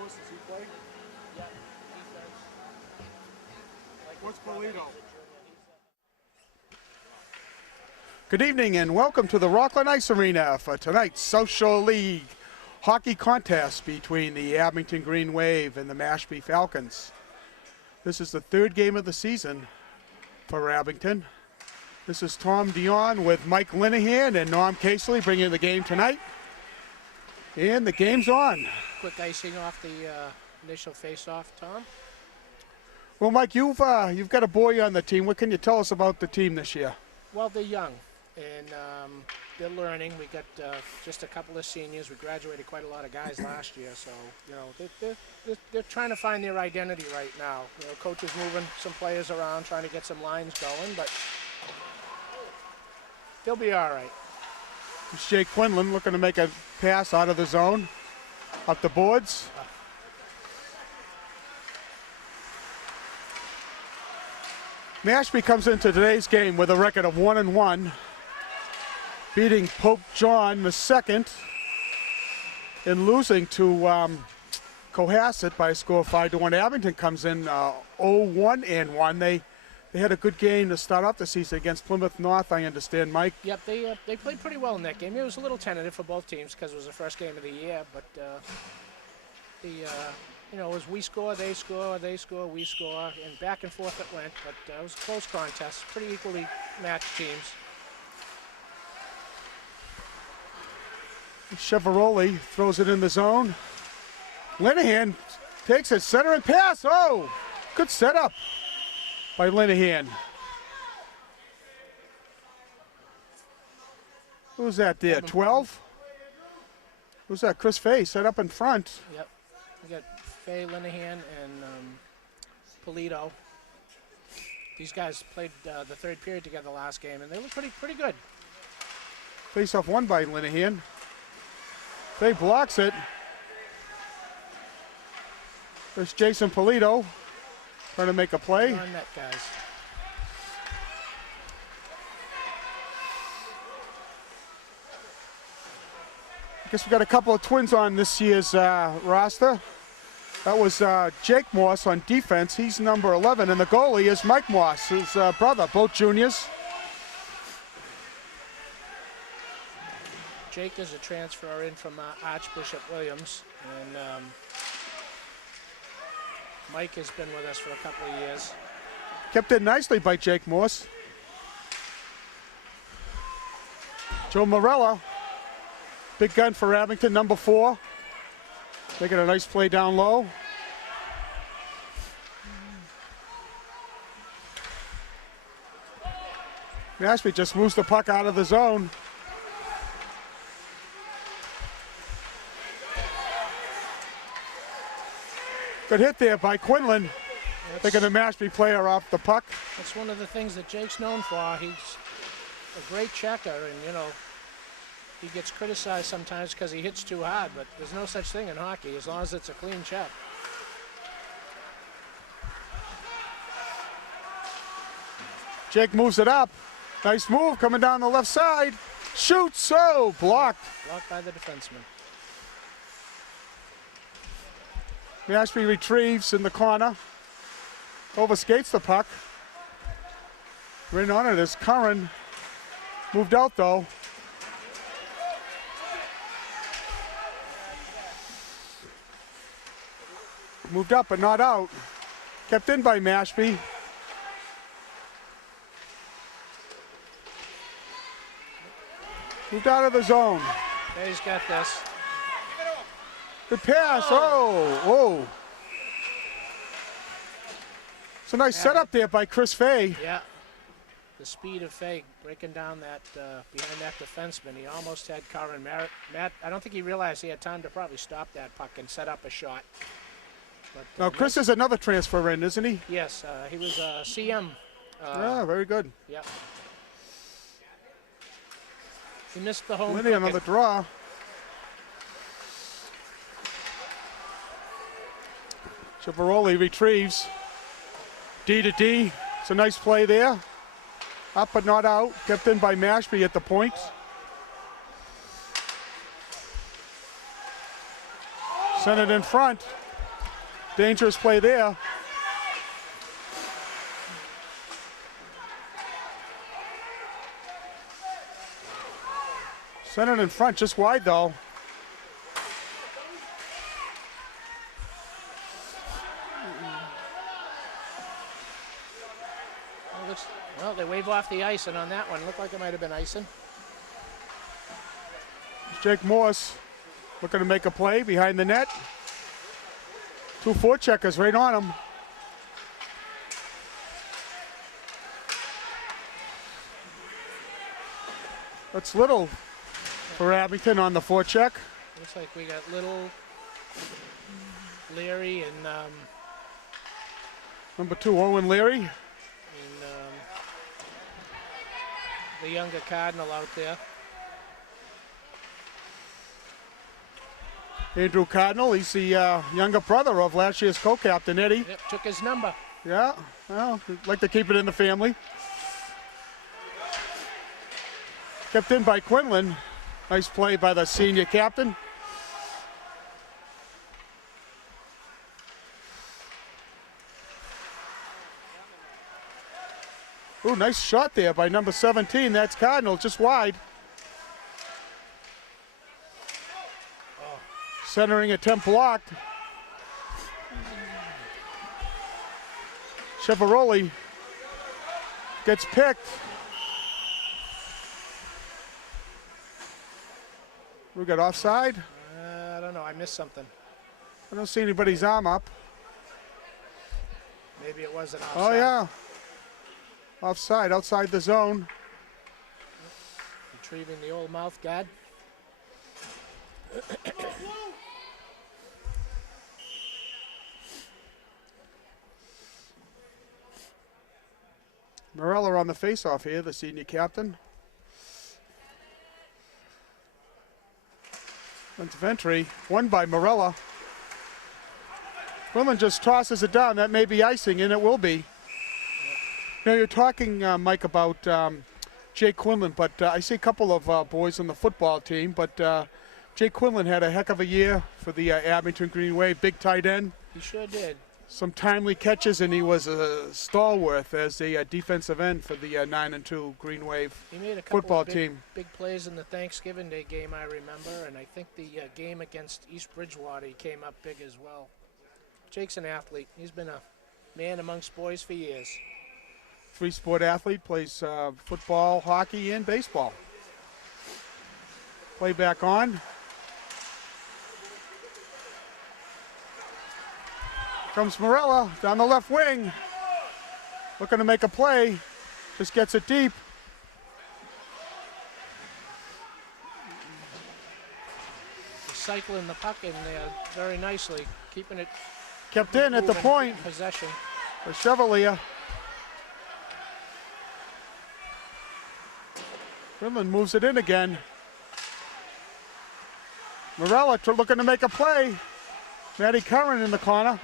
Lewis, does he play? Yeah, defense. What's Polito? Good evening and welcome to the Rockland Ice Arena for tonight's South Shore League hockey contest between the Abington Green Wave and the Mashpee Falcons. This is the third game of the season for Abington. This is Tom Dion with Mike Linehan and Norm Casely bringing the game tonight. And the game's on. Quick icing off the initial face-off, Tom. Well, Mike, you've got a boy on the team. What can you tell us about the team this year? Well, they're young, and they're learning. We got just a couple of seniors. We graduated quite a lot of guys last year, so you know they're trying to find their identity right now. You know, coach is moving some players around, trying to get some lines going, but they'll be all right. It's Jake Quinlan looking to make a pass out of the zone, up the boards. Mashpee comes into today's game with a record of 1-1, beating Pope John II and losing to Cohasset by a score of 5-1. Abington comes in 0-1-1. They had a good game to start off the season against Plymouth North, I understand, Mike. Yep, they played pretty well in that game. It was a little tentative for both teams because it was the first game of the year, but you know, it was we score, they score, we score, and back and forth it went, but it was a close contest, pretty equally matched teams. Cheveroli throws it in the zone. Linehan takes it, center and pass. Oh, good setup by Linehan. Who's that there, 12? Who's that, Chris Fay, set up in front. Yep, we got Fay, Linehan, and Polito. These guys played the third period together last game, and they look pretty good. Face-off won by Linehan. Fay blocks it. There's Jason Polito trying to make a play. On net, guys. I guess we got a couple of twins on this year's roster. That was Jake Moss on defense. He's number 11, and the goalie is Mike Moss, his brother, both juniors. Jake is a transfer in from Archbishop Williams, and Mike has been with us for a couple of years. Kept in nicely by Jake Moss. Joe Morella, big gun for Abington, number 4. Making a nice play down low. Mashpee just moves the puck out of the zone. Good hit there by Quinlan. Taking the Mashpee player off the puck. That's one of the things that Jake's known for. He's a great checker, and you know, he gets criticized sometimes because he hits too hard, but there's no such thing in hockey as long as it's a clean check. Jake moves it up. Nice move coming down the left side. Shoots, oh, blocked. Blocked by the defenseman. Mashpee retrieves in the corner. Overskates the puck. Right on it is Curran. Moved out though. Moved up but not out. Kept in by Mashpee. Moved out of the zone. Yeah, he's got this. Good pass. Oh. It's a nice setup there by Chris Fay. Yeah. The speed of Fay breaking down that behind that defenseman. He almost had Curran. Matt, I don't think he realized he had time to probably stop that puck and set up a shot. But, Now Chris is another transfer in, isn't he? Yes, he was CM. Yeah, very good. Yep. He missed the home. Lindy on the draw. Cheveroli retrieves. D to D. It's a nice play there. Up but not out. Kept in by Mashpee at the point. Sent it in front. Dangerous play there. Centered in front, just wide though. Well, they wave off the icing on that one. Looked like it might have been icing. Jake Morse looking to make a play behind the net. 2 forecheckers right on him. That's Little for Abington on the forecheck. Looks like we got Little, Leary, and Number 2, Owen Leary. The younger Cardinal out there. Andrew Cardinal, he's the younger brother of last year's co-captain, Eddie. Yep, took his number. Yeah, well, we'd like to keep it in the family. Kept in by Quinlan. Nice play by the senior captain. Ooh, nice shot there by number 17. That's Cardinal, just wide. Centering attempt blocked. Chevaroli gets picked. We got offside. I don't know. I missed something. I don't see anybody's arm up. Maybe it wasn't offside. Oh, yeah. Offside, outside the zone. Retrieving the old mouth guard. Morella on the face-off here, the senior captain. Into entry, won by Morella. Quinlan just tosses it down. That may be icing, and it will be. Now you're talking, Mike, about Jake Quinlan, but I see a couple of boys on the football team, but Jake Quinlan had a heck of a year for the Abington Green Wave, big tight end. He sure did. Some timely catches, and he was a stalwart as a defensive end for the 9-2 Green Wave He made a couple football of team. big plays in the Thanksgiving Day game, I remember, and I think the game against East Bridgewater, he came up big as well. Jake's an athlete. He's been a man amongst boys for years. 3-sport athlete, plays football, hockey, and baseball. Play back on. Comes Morella down the left wing. Looking to make a play. Just gets it deep. Cycling the puck in there very nicely, keeping it Kept in at the point. Possession. For Chevalier. Quinlan moves it in again. Morella looking to make a play. Matty Curran in the corner.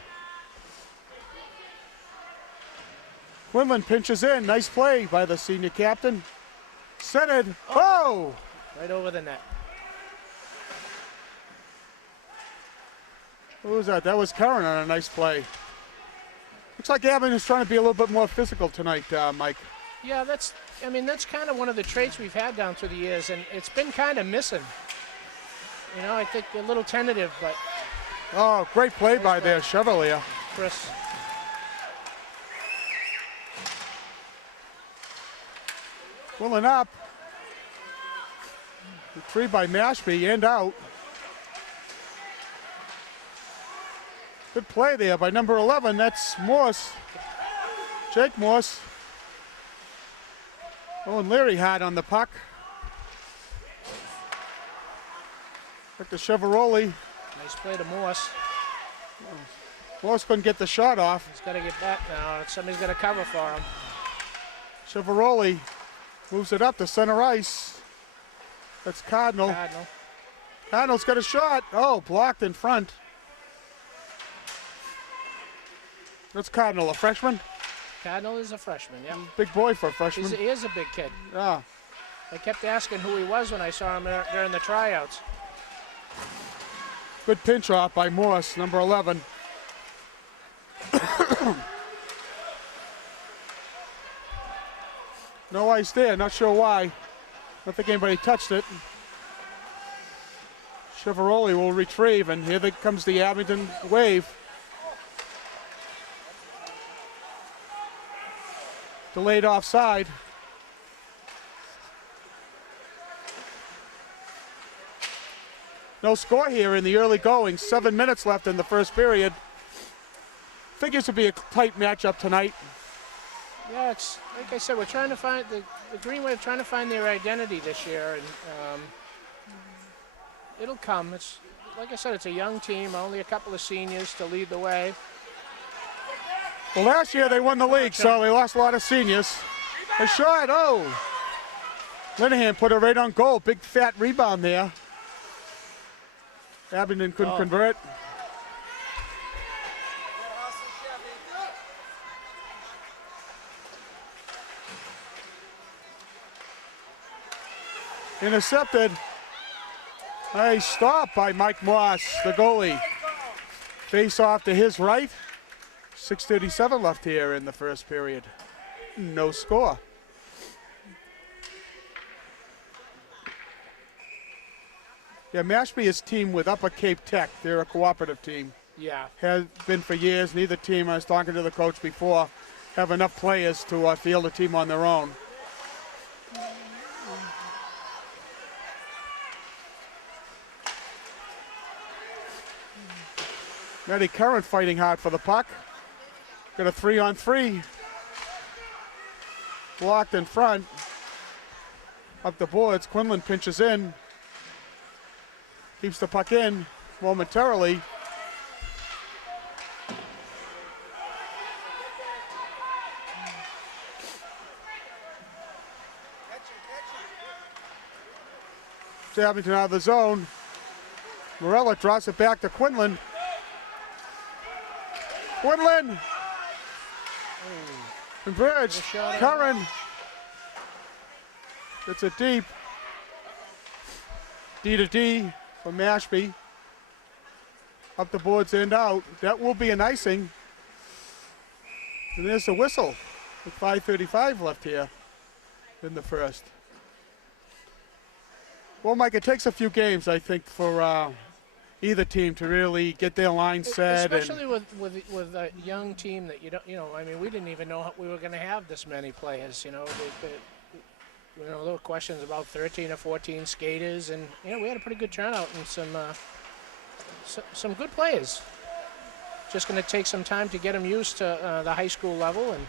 Quinlan pinches in. Nice play by the senior captain. Centered. Oh! Right over the net. Who was that? That was Curran on a nice play. Looks like Abington's trying to be a little bit more physical tonight, Mike. Yeah, that's kind of one of the traits we've had down through the years, and it's been kind of missing. You know, I think a little tentative, but. Oh, great play by there, Chevalier. Chris. Pulling up. Retrieved by Mashpee and out. Good play there by number 11. That's Morse. Jake Morse. Owen Leary had on the puck. Back to Chevaroli. Nice play to Morse. Morse couldn't get the shot off. He's got to get back now. Somebody's got to cover for him. Chevaroli moves it up to center ice. That's Cardinal. Cardinal's got a shot. Oh, blocked in front. That's Cardinal, a freshman? Cardinal is a freshman, yeah. Big boy for a freshman. He is a big kid. Yeah. I kept asking who he was when I saw him during the tryouts. Good pinch off by Morse, number 11. No ice there, not sure why. Don't think anybody touched it. Chiavaroli will retrieve, and here comes the Abington Wave. Delayed offside. No score here in the early going. 7 minutes left in the first period. Figures to be a tight matchup tonight. Yeah, it's like I said, we're trying to find the Green Wave trying to find their identity this year, and it'll come. It's like I said, it's a young team, only a couple of seniors to lead the way. Well, last year they won the league, so they lost a lot of seniors. A shot, oh! Linehan put it right on goal. Big fat rebound there. Abington couldn't convert. Intercepted. Nice stop by Mike Moss, the goalie. Face off to his right. 6:37 left here in the first period. No score. Yeah, Mashpee is teamed with Upper Cape Tech. They're a cooperative team. Yeah. Has been for years. Neither team, I was talking to the coach before, have enough players to field a team on their own. Matty Curran fighting hard for the puck. Got a 3-on-3. Blocked in front. Up the boards, Quinlan pinches in. Keeps the puck in momentarily. It's Abington out of the zone. Morella drops it back to Quinlan. Quinlan! Converged. Curran. It's a deep. D to D for Mashpee. Up the boards and out. That will be an icing. And there's the whistle with 5:35 left here in the first. Well, Mike, it takes a few games, I think, for either team to really get their line set. Especially with a young team that you don't, I mean, we didn't even know we were going to have this many players, there were questions about 13 or 14 skaters, and, we had a pretty good turnout and some good players. Just going to take some time to get them used to the high school level, and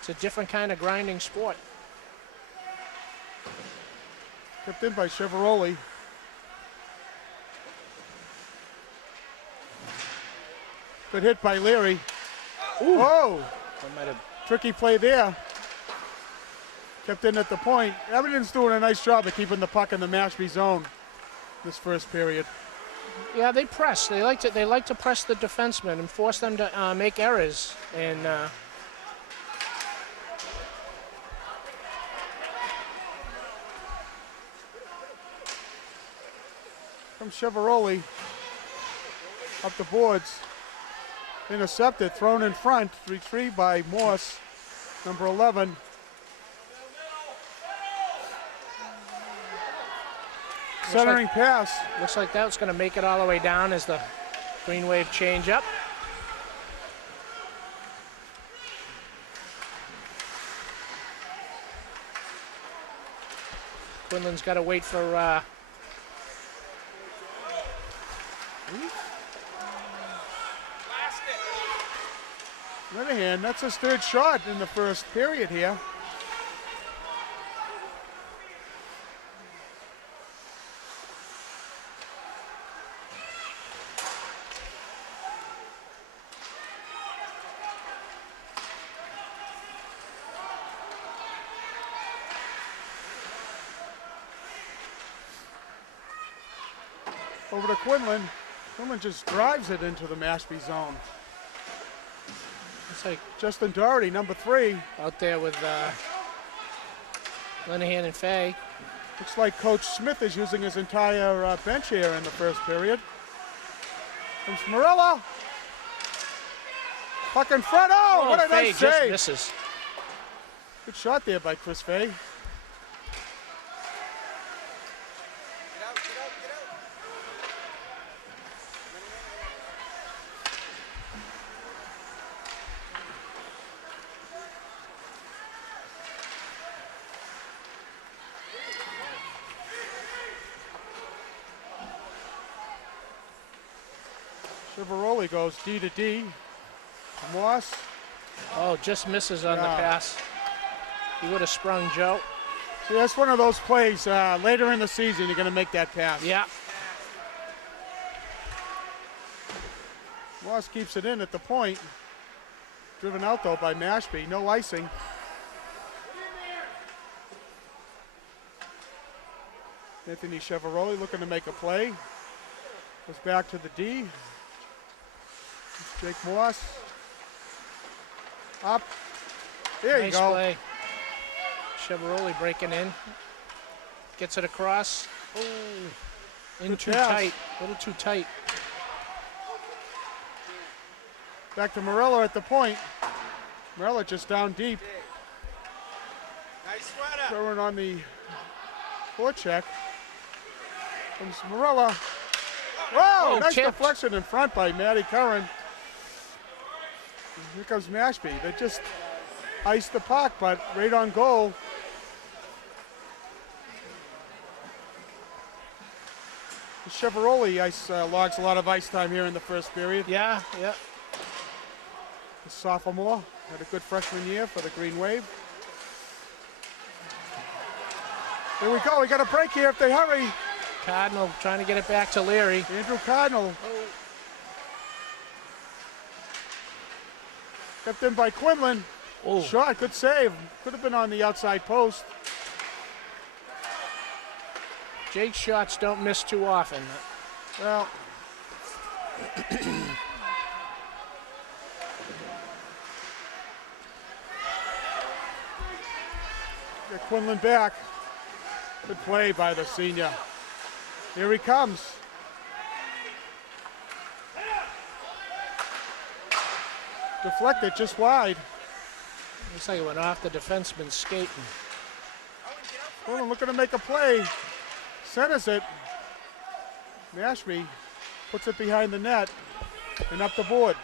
it's a different kind of grinding sport. Kept in by Chiavaroli. Good hit by Leary. Ooh. Whoa! Tricky play there. Kept in at the point. Abington's doing a nice job of keeping the puck in the Mashpee zone this first period. Yeah, they press. They like to press the defensemen and force them to make errors. And from Chiavaroli up the boards. Intercepted, thrown in front, retrieved by Morse, number 11. Centering pass. Looks like that's going to make it all the way down as the Green Wave change up. Quinlan's got to wait for Linehan, that's his third shot in the first period here. Over to Quinlan. Quinlan just drives it into the Mashpee zone. It's like Justin Doherty, number 3. Out there with Linehan and Fay. Looks like Coach Smith is using his entire bench here in the first period. Comes Morella. Puck in front. Oh, what a Fay nice just save. misses. Good shot there by Chris Fay. Chivaroli goes D to D. Moss. Oh, just misses on the pass. He would have sprung Joe. See, that's one of those plays later in the season you're going to make that pass. Yeah. Moss keeps it in at the point. Driven out, though, by Mashpee. No icing. Anthony Chivaroli looking to make a play. Goes back to the D. Jake Moss. Up. There you Nice go. play. Chivaroli breaking in. Gets it across. Oh, in Good too pass. tight. A little too tight. Back to Morello at the point. Morello just down deep. Nice sweater. Throwing on the forecheck. Comes Morello. Whoa, Oh, nice tipped. deflection in front by Matty Curran. Here comes Mashpee. They just iced the puck, but right on goal. Chivaroli logs a lot of ice time here in the first period. Yeah. The sophomore had a good freshman year for the Green Wave. Here we go. We got a break here if they hurry. Cardinal trying to get it back to Leary. Andrew Cardinal. Kept in by Quinlan. Oh, Shot, good save. Could have been on the outside post. Jake's shots don't miss too often. Well, get Quinlan back. Good play by the senior. Here he comes. Deflected just wide. Looks like it went off the defenseman's skating. Quinlan looking to make a play. Centers it. Mashpee puts it behind the net and up the board.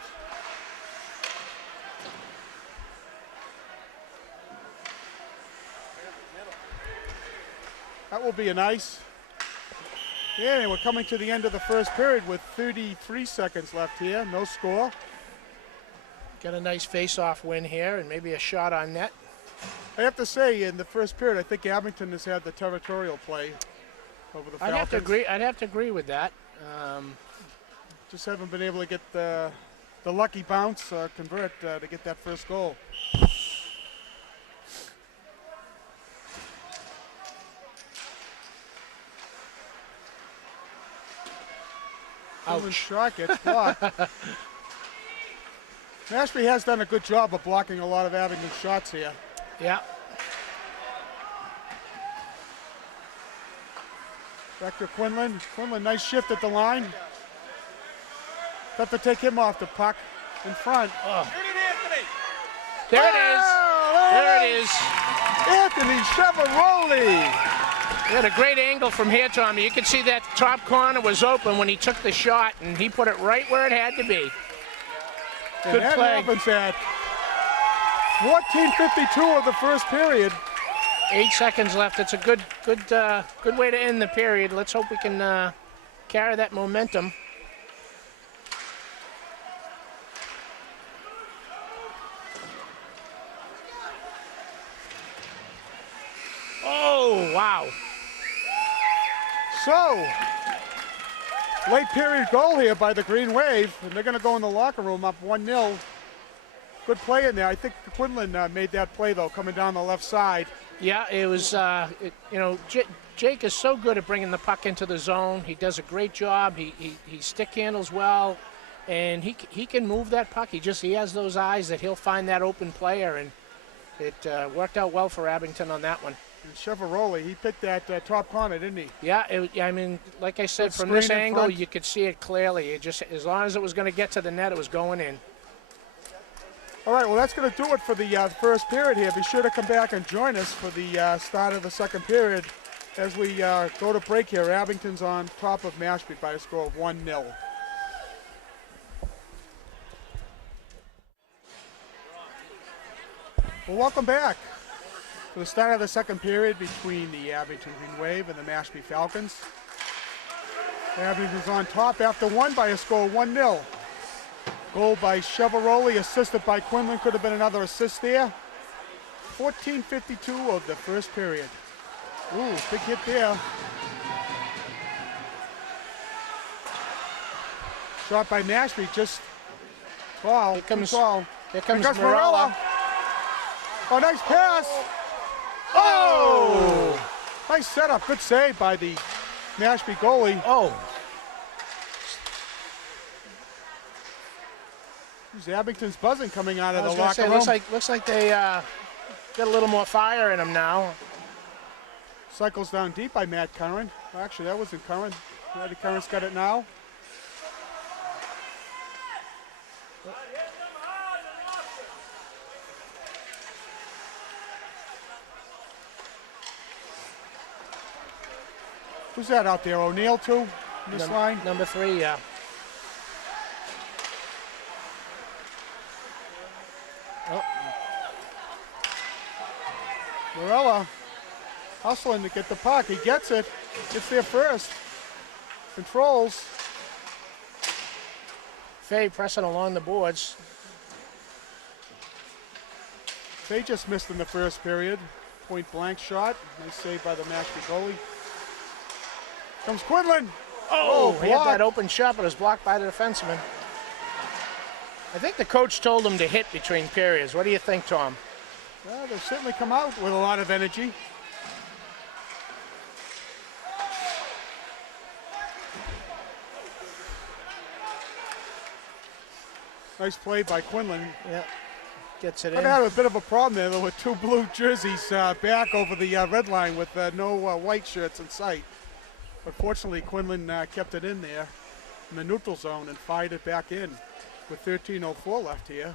That will be a nice. Yeah, we're coming to the end of the first period with 33 seconds left here. No score. Got a nice face-off win here and maybe a shot on net. I have to say, in the first period, I think Abington has had the territorial play over the Falcons. I'd have to agree with that. Just haven't been able to get the lucky bounce convert to get that first goal. Ouch. Shot gets blocked. Mashpee has done a good job of blocking a lot of Abington shots here. Yeah. Back to Quinlan. Quinlan, nice shift at the line. Got to take him off the puck in front. Oh. There it is. Oh, There it is. Anthony Chivaroli. We had a great angle from here, Tommy. You could see that top corner was open when he took the shot, and he put it right where it had to be. And Good that play. happens at 14:52 of the first period. 8 seconds left. It's a good way to end the period. Let's hope we can carry that momentum. Oh, wow. So, late period goal here by the Green Wave, and they're going to go in the locker room up 1-0. Good play in there. I think Quinlan made that play, though, coming down the left side. Yeah, it was, Jake is so good at bringing the puck into the zone. He does a great job. He stick handles well, and he can move that puck. He has those eyes that he'll find that open player, and it worked out well for Abington on that one. And Chivaroli, he picked that top corner, didn't he? Yeah, I mean, like I said, Good from this screen in angle, front. you could see it clearly. It just, as long as it was going to get to the net, it was going in. All right, well, that's going to do it for the first period here. Be sure to come back and join us for the start of the second period as we go to break here. Abington's on top of Mashpee by a score of 1-0. Well, welcome back to the start of the second period between the Abington Green Wave and the Mashpee Falcons. Abington's on top after one by a score of 1-0. Goal by Cheveroli, assisted by Quinlan. Could have been another assist there. 14:52 of the first period. Ooh, big hit there. Shot by Mashpee, just foul. Here comes Morella. Oh, nice pass. Oh! Nice setup. Good save by the Mashpee goalie. Oh. Abington's buzzing coming out of the locker room. Looks like they got a little more fire in them now. Cycles down deep by Matt Curran. Well, actually, that wasn't Curran. Matty Curran's got it now. Who's that out there? O'Neill too? In this line? Number 3, yeah. Oh. Morella hustling to get the puck. He gets it. Gets there first. Controls. Fay pressing along the boards. Fay just missed in the first period. Point blank shot. Nice save by the Mashpee goalie. Comes Quinlan. Oh, he had that open shot, but it was blocked by the defenseman. I think the coach told him to hit between periods. What do you think, Tom? Well, they've certainly come out with a lot of energy. Nice play by Quinlan. Yeah, gets it I in. had a bit of a problem there. There were two blue jerseys back over the red line with no white shirts in sight. But fortunately, Quinlan kept it in there in the neutral zone and fired it back in with 13:04 left here,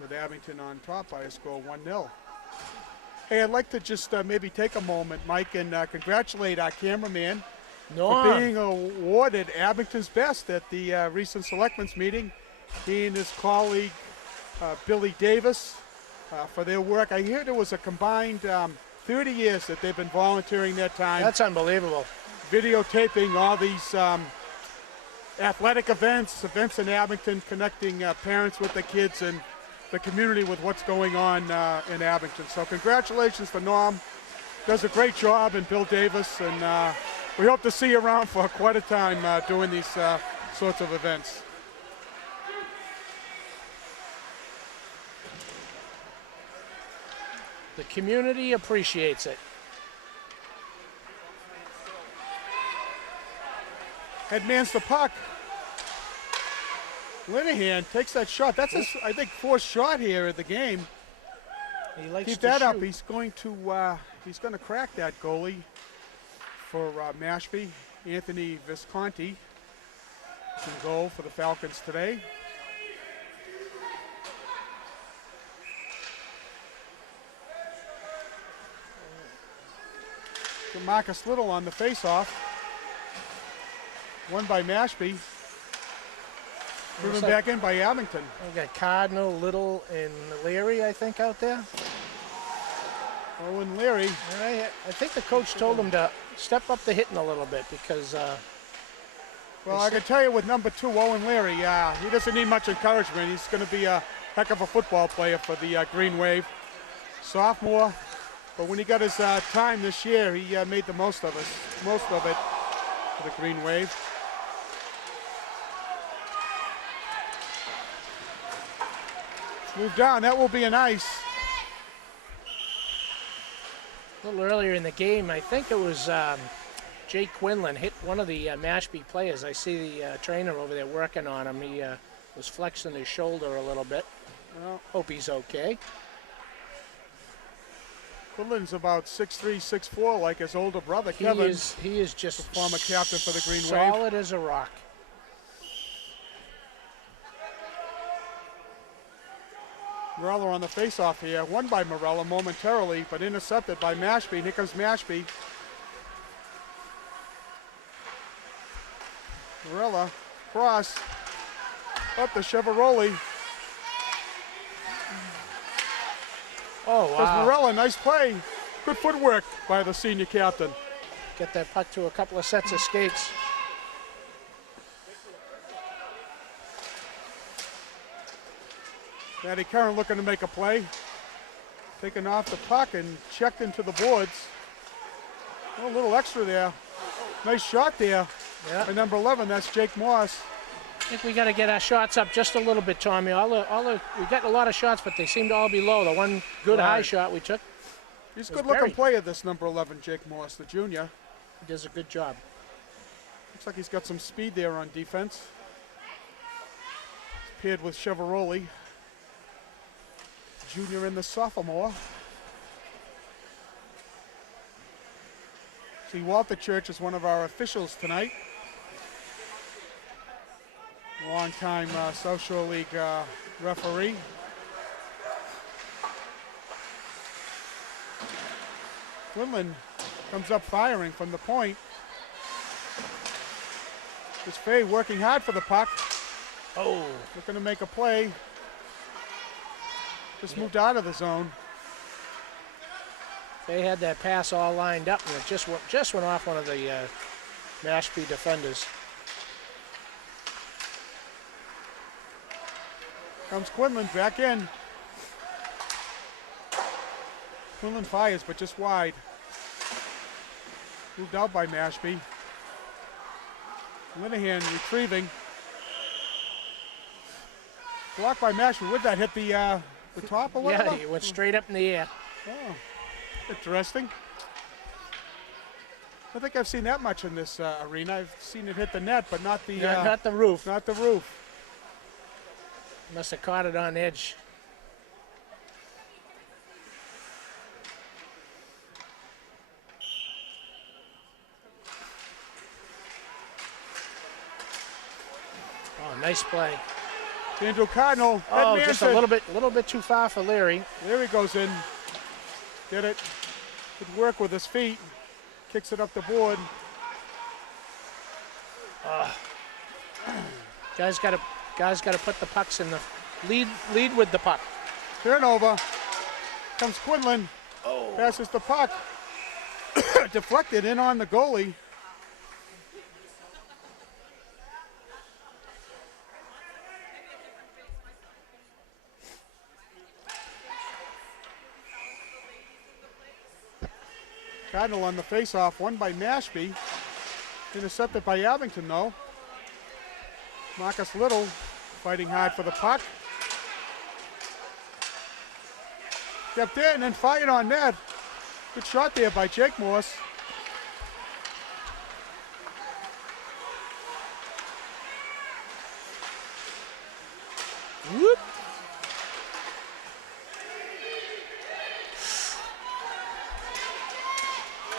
with Abington on top by a score of 1-0. Hey, I'd like to just maybe take a moment, Mike, and congratulate our cameraman for being awarded Abington's Best at the recent Selectmen's meeting. He and his colleague, Billy Davis, for their work. I hear there was a combined 30 years that they've been volunteering their time. That's unbelievable. Videotaping all these athletic events in Abington, connecting parents with the kids and the community with what's going on in Abington. So congratulations to Norm. Does a great job, and Bill Davis, and we hope to see you around for quite a time doing these sorts of events. The community appreciates it. Headmans the puck. Linehan takes that shot. That's his, I think, fourth shot here at the game. He likes Keep to that shoot. up. He's going to crack that goalie for Mashpee. Anthony Visconti is in goal for the Falcons today. Marcus Little on the face-off. Won by Mashpee. Driven back in by Abington. We got Cardinal, Little, and Leary, I think, out there. Owen Leary. I think the coach told him to step up the hitting a little bit because... well, I can tell you with number 2, Owen Leary, he doesn't need much encouragement. He's going to be a heck of a football player for the Green Wave. Sophomore, but when he got his time this year, he made the most of it for the Green Wave. Move down, that will be an ice. A little earlier in the game, I think it was Jake Quinlan hit one of the Mashpee players. I see the trainer over there working on him. He was flexing his shoulder a little bit. Well, hope he's okay. Quinlan's about 6'3", 6'4", like his older brother, Kevin. He is just the former captain for the Green Wave. Solid as a rock. Morella on the face-off here. Won by Morella momentarily, but intercepted by Mashpee. Here comes Mashpee. Morella, cross, up to Cheveroli. Oh, There's wow. Morella, nice play. Good footwork by the senior captain. Get that puck to a couple of sets of skates. Matty Curran looking to make a play. Taken off the puck and checked into the boards. Oh, a little extra there. Nice shot there. Yeah. By number 11, that's Jake Moss. I think we got to get our shots up just a little bit, Tommy. We got a lot of shots, but they seem to all be low. The one good high shot we took. He's a good-looking player, this number 11, Jake Moss, the junior. He does a good job. Looks like he's got some speed there on defense. He's paired with Cheveroli, junior and the sophomore. See, Walter Church is one of our officials tonight. Long-time South Shore League referee. Quinlan comes up firing from the point. It's Fay working hard for the puck. Oh. Looking to make a play. Just moved out of the zone. They had that pass all lined up, and it just went off one of the Mashpee defenders. Comes Quinlan back in. Quinlan fires, but just wide. Moved out by Mashpee. Linehan retrieving. Blocked by Mashpee. Would that hit the top or whatever? Yeah, he went straight up in the air. Oh, interesting. I think I've seen that much in this arena. I've seen it hit the net, but not the Not the roof. Not the roof. Must have caught it on edge. Oh, nice play. Andrew Cardinal. Oh, just a little bit too far for Leary. There he goes in. Get it. Good work with his feet. Kicks it up the board. Guys got to put the pucks in the lead with the puck. Turnover. Comes Quinlan. Oh. Passes the puck. Deflected in on the goalie. Cardinal on the face-off, won by Mashpee. Intercepted by Abington, though. Marcus Little fighting hard for the puck. Kept in and fired on net. Good shot there by Jake Morse. Whoop.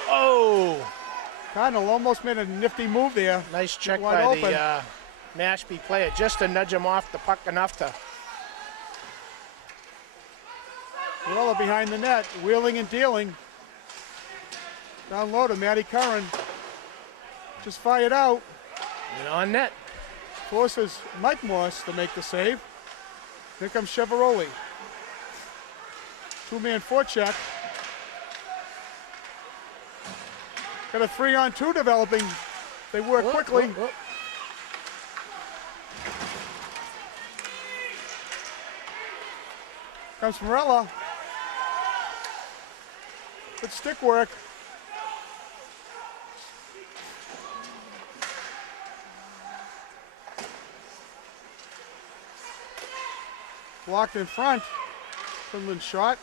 Oh! Cardinal almost made a nifty move there. Nice check Wide by open. the Mashpee player, just to nudge him off the puck enough to. Morella behind the net, wheeling and dealing. Down low to Matty Curran. Just fired out. And on net. Forces Mike Morse to make the save. Here comes Cheveroli. Two-man forecheck. Got a 3-on-2 developing. They work quickly. Whoop. Comes Morella. Good stick work. Blocked in front. Quinlan shot.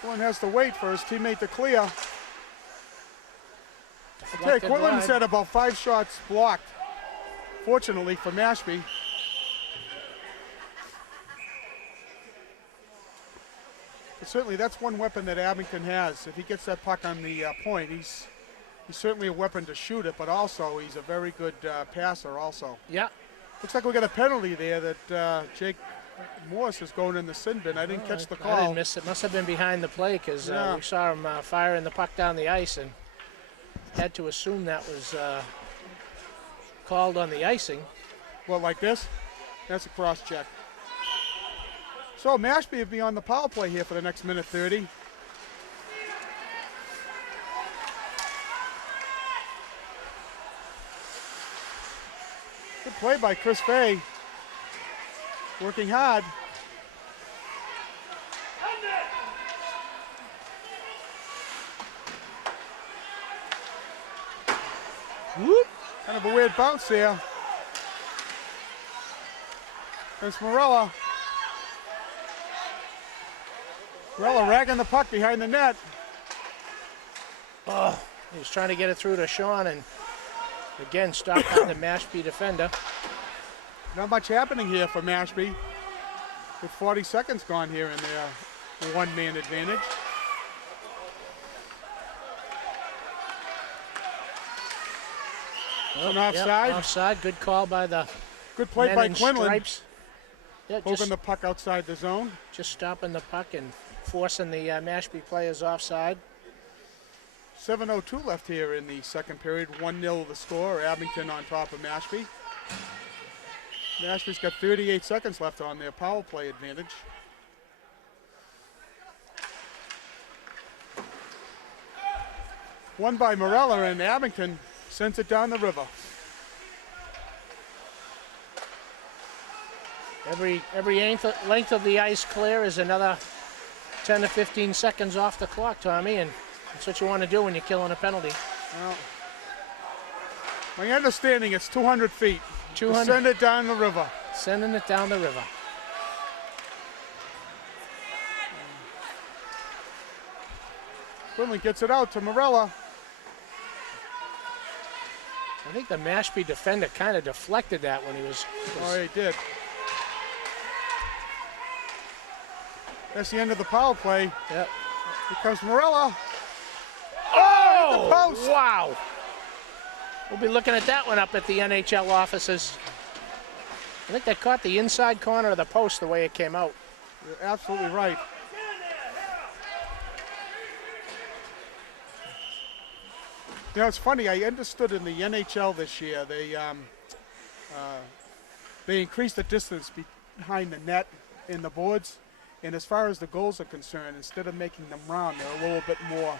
Quinlan has to wait for his teammate to clear. I tell you, Quinlan's had about 5 shots blocked. Fortunately for Mashpee. But certainly that's one weapon that Abington has. If he gets that puck on the point, he's he's certainly a weapon to shoot it, but also he's a very good passer also. Yeah. Looks like we got a penalty there that Jake Morse is going in the sin bin. I didn't catch the call. I didn't miss it. Must have been behind the play because we saw him firing the puck down the ice and had to assume that was called on the icing. Well, like this? That's a cross check. So Mashpee will be on the power play here for the next minute 30. Good play by Chris Fay. Working hard. Whoop. Kind of a weird bounce there. There's Morella. Morella ragging the puck behind the net. Oh, he was trying to get it through to Sean and again stopped by the Mashpee defender. Not much happening here for Mashpee. With 40 seconds gone here in their one-man advantage. An offside. Yep, offside. Good call by the Good play men by in Quinlan. stripes. Yeah, Poking the puck outside the zone. just stopping the puck and forcing the Mashpee players offside. 7:02 left here in the second period. 1-0 the score. Abington on top of Mashpee. Mashpee's got 38 seconds left on their power play advantage. Won by Morella, and Abington sends it down the river. Every length of the ice clear is another 10 to 15 seconds off the clock, Tommy, and that's what you want to do when you're killing a penalty. Well, my understanding it's 200 feet. 200. Send it down the river. Sending it down the river. Quinlan gets it out to Morella. I think the Mashpee defender kind of deflected that when he was Oh, he did. That's the end of the power play. Yep. Here comes Morella. Oh, the post. wow. We'll be looking at that one up at the NHL offices. I think they caught the inside corner of the post the way it came out. You're absolutely right. You know, it's funny. I understood in the NHL this year they increased the distance behind the net in the boards, and as far as the goals are concerned, instead of making them round, they're a little bit more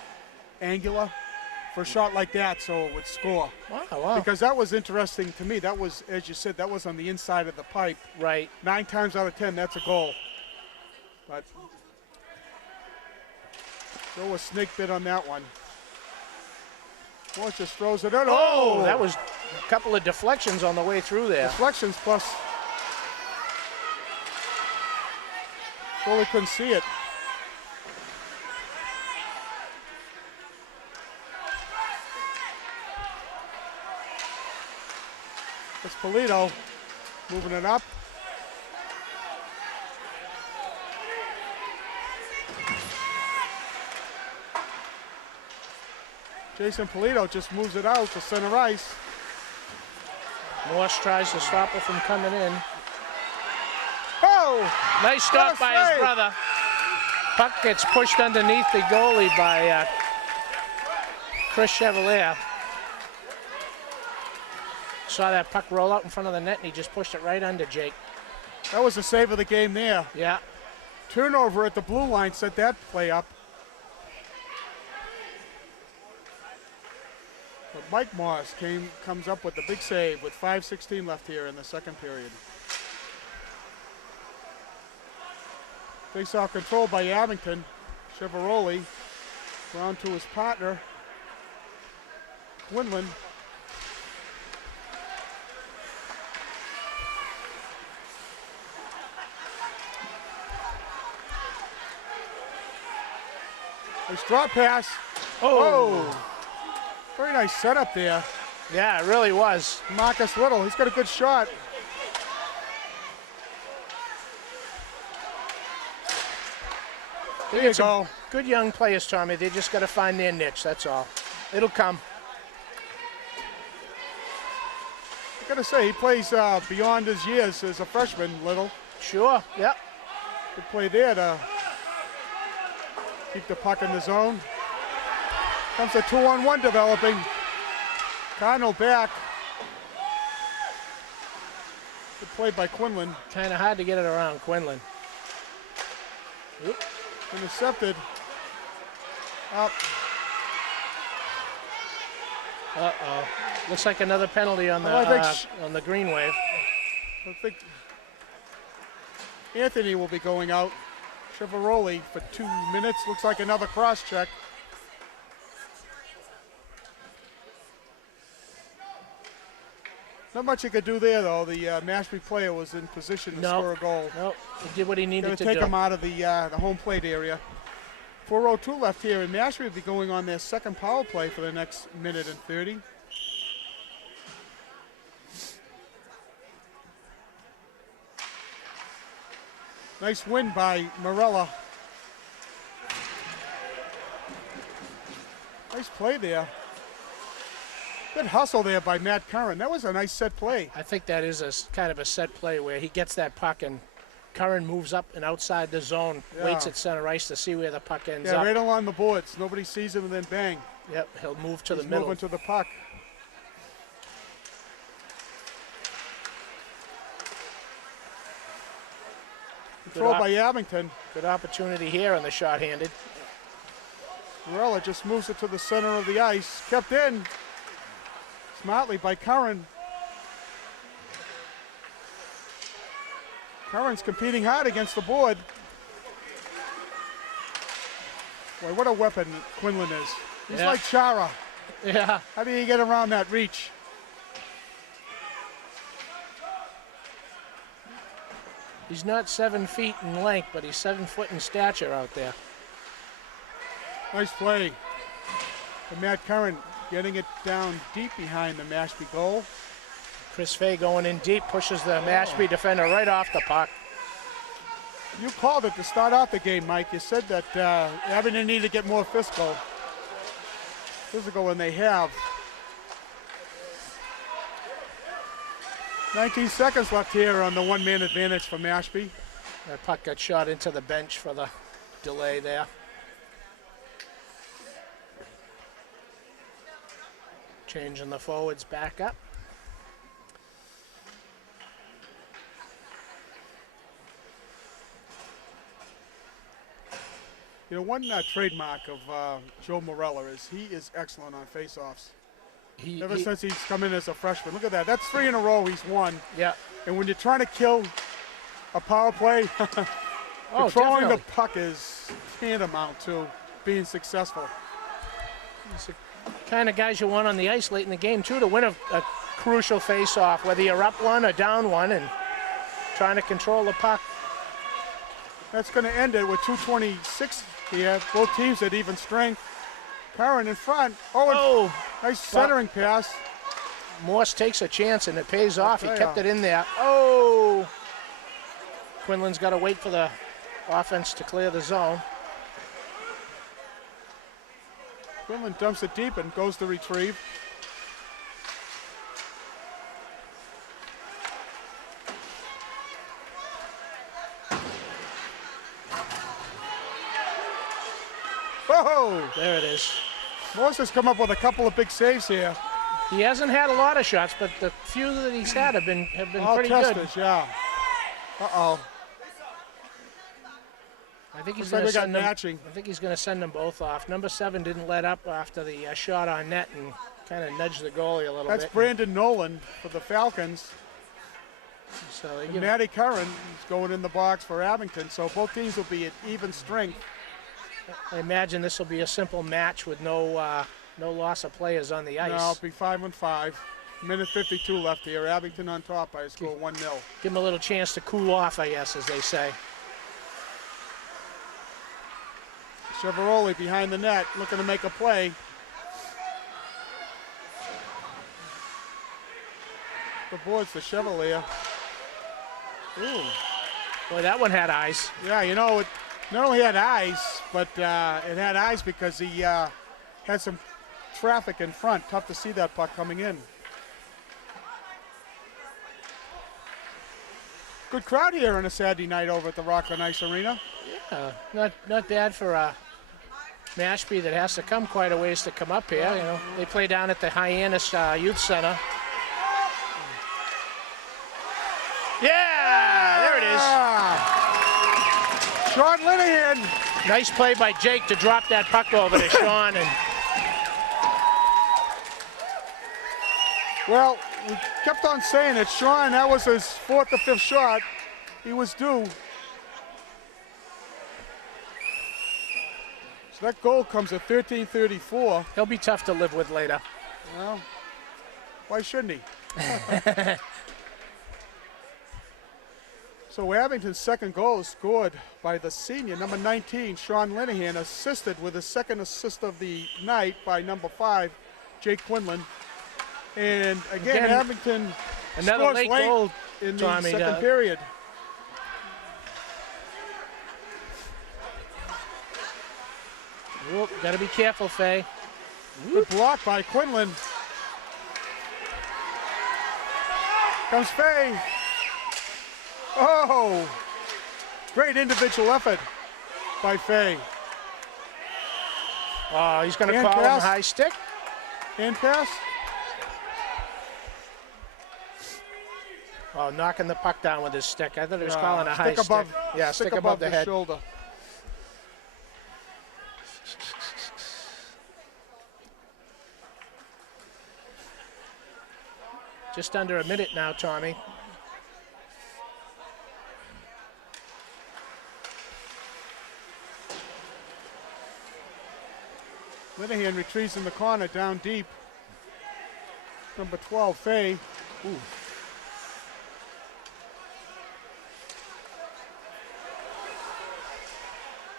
angular for a shot like that, so it would score. Wow. Because that was interesting to me. That was, as you said, that was on the inside of the pipe. Right. 9 times out of 10, that's a goal. But throw a snake bit on that one. Morse just throws it in. Oh, that was a couple of deflections on the way through there. Deflections plus. Goalie couldn't see it. It's Polito moving it up. Jason Polito just moves it out to center ice. Morse tries to stop it from coming in. Oh! Nice stop by his brother. Puck gets pushed underneath the goalie by Chris Chevalier. Saw that puck roll out in front of the net and he just pushed it right under Jake. That was the save of the game there. Yeah. Turnover at the blue line set that play up. But Mike Morse comes up with the big save with 5:16 left here in the second period. Face-off control by Abington. Cheveroli round to his partner, Quinlan. Nice drop pass. Oh! Very nice setup there. Yeah, it really was. Marcus Little, he's got a good shot. There you go. Good young players, Tommy. They just got to find their niche, that's all. It'll come. I gotta say, he plays beyond his years as a freshman, Little. Sure, yep. Good play there to keep the puck in the zone. Comes a 2-on-1 developing. Connell back. Good play by Quinlan. Kind of hard to get it around Quinlan. Oop. Intercepted. Up. Uh-oh. Looks like another penalty on the on the Green Wave. I think Anthony will be going out. Chiavaroli for 2 minutes. Looks like another cross check. Not much he could do there, though. The Mashpee player was in position to score a goal. Nope, he did what he needed to do. Take him out of the home plate area. 4:02 left here, and Mashpee will be going on their second power play for the next minute and 30. Nice win by Morella. Nice play there. Good hustle there by Matt Curran. That was a nice set play. I think that is kind of a set play where he gets that puck and Curran moves up and outside the zone, waits at center ice to see where the puck ends up. Yeah, right along the boards. Nobody sees him and then bang. Yep, he'll move to the He's middle. moving to the puck. Control by Abington. Good opportunity here on the short-handed. Morella just moves it to the center of the ice. Kept in smartly by Curran. Curran's competing hard against the board. Boy, what a weapon Quinlan is. He's like Chara. Yeah. How do you get around that reach? He's not 7 feet in length, but he's 7 foot in stature out there. Nice play. And Matt Curran getting it down deep behind the Mashpee goal. Chris Fay going in deep, pushes the Mashpee defender right off the puck. You called it to start off the game, Mike. You said that Abington needed to get more physical, and they have. 19 seconds left here on the one-man advantage for Mashpee. That puck got shot into the bench for the delay there. Changing the forwards back up. You know, one trademark of Joe Morella is he is excellent on face-offs. Ever since he's come in as a freshman. Look at that. That's 3 in a row he's won. Yeah. And when you're trying to kill a power play, controlling the puck is tantamount to being successful. He's the kind of guys you want on the ice late in the game, too, to win a crucial face-off, whether you're up one or down one, and trying to control the puck. That's going to end it with 2:26 here. Both teams at even strength. Curran in front. Oh, nice centering pass. Morse takes a chance, and it pays off. He kept it in there. Oh! Quinlan's got to wait for the offense to clear the zone. Quinlan dumps it deep and goes to retrieve. Whoa! There it is. Morse has come up with a couple of big saves here. He hasn't had a lot of shots, but the few that he's had have been all pretty testers, good. Yeah. Uh-oh. I think he's Looks like going to we got matching. I think he's going to send them both off. Number 7 didn't let up after the shot on net and kind of nudged the goalie a little bit. That's Brandon Nolan for the Falcons. So and Matty Curran is going in the box for Abington, so both teams will be at even strength. I imagine this will be a simple match with no loss of players on the ice. No, it'll be 5-on-5. Minute 52 left here. Abington on top by a score 1-0. Give them a little chance to cool off, I guess, as they say. Chiavaroli behind the net, looking to make a play. The boards to Chevalier. Ooh. Boy, that one had eyes. Yeah, you know, it not only had eyes, but it had eyes because he had some traffic in front. Tough to see that puck coming in. Good crowd here on a Saturday night over at the Rockland Ice Arena. Not bad for Mashpee that has to come quite a ways to come up here. You know, they play down at the Hyannis Youth Center. Yeah, there it is. Sean Linehan. Nice play by Jake to drop that puck over to Sean. And well, we kept on saying it. Sean, that was his 4th or 5th shot. He was due. So that goal comes at 13:34. he'll be tough to live with later. Well, why shouldn't he? So Abington's second goal is scored by the senior, number 19, Sean Linehan, assisted with his second assist of the night by number 5, Jake Quinlan. And again Abington another scores late late goal in the second period. Whoop, gotta be careful, Faye. Good block by Quinlan. Comes Faye. Oh, great individual effort by Faye. Oh, he's gonna And call pass. him high stick. And pass. Oh, knocking the puck down with his stick. I thought he was calling a high stick above, stick. Yeah, stick above the head. shoulder. Just under a minute now, Tommy. Linehan retrieves in the corner, down deep. Number 12, Faye. Ooh.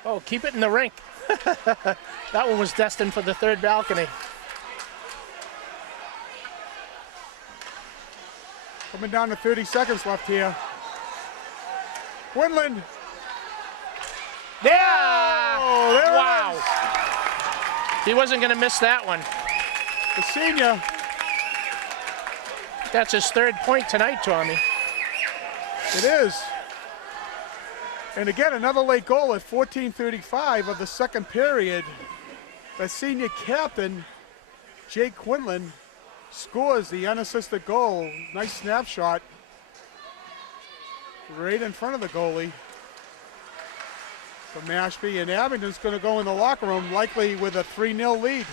Oh, keep it in the rink. That one was destined for the third balcony. Coming down to 30 seconds left here. Quinlan. Yeah! Oh, there Wow. it is. He wasn't going to miss that one. The senior. That's his 3rd point tonight, Tommy. It is. And again, another late goal at 14:35 of the second period. The senior captain, Jake Quinlan, scores the unassisted goal. Nice snapshot. Right in front of the goalie for Mashpee. And Abington's going to go in the locker room, likely with a 3-0 lead.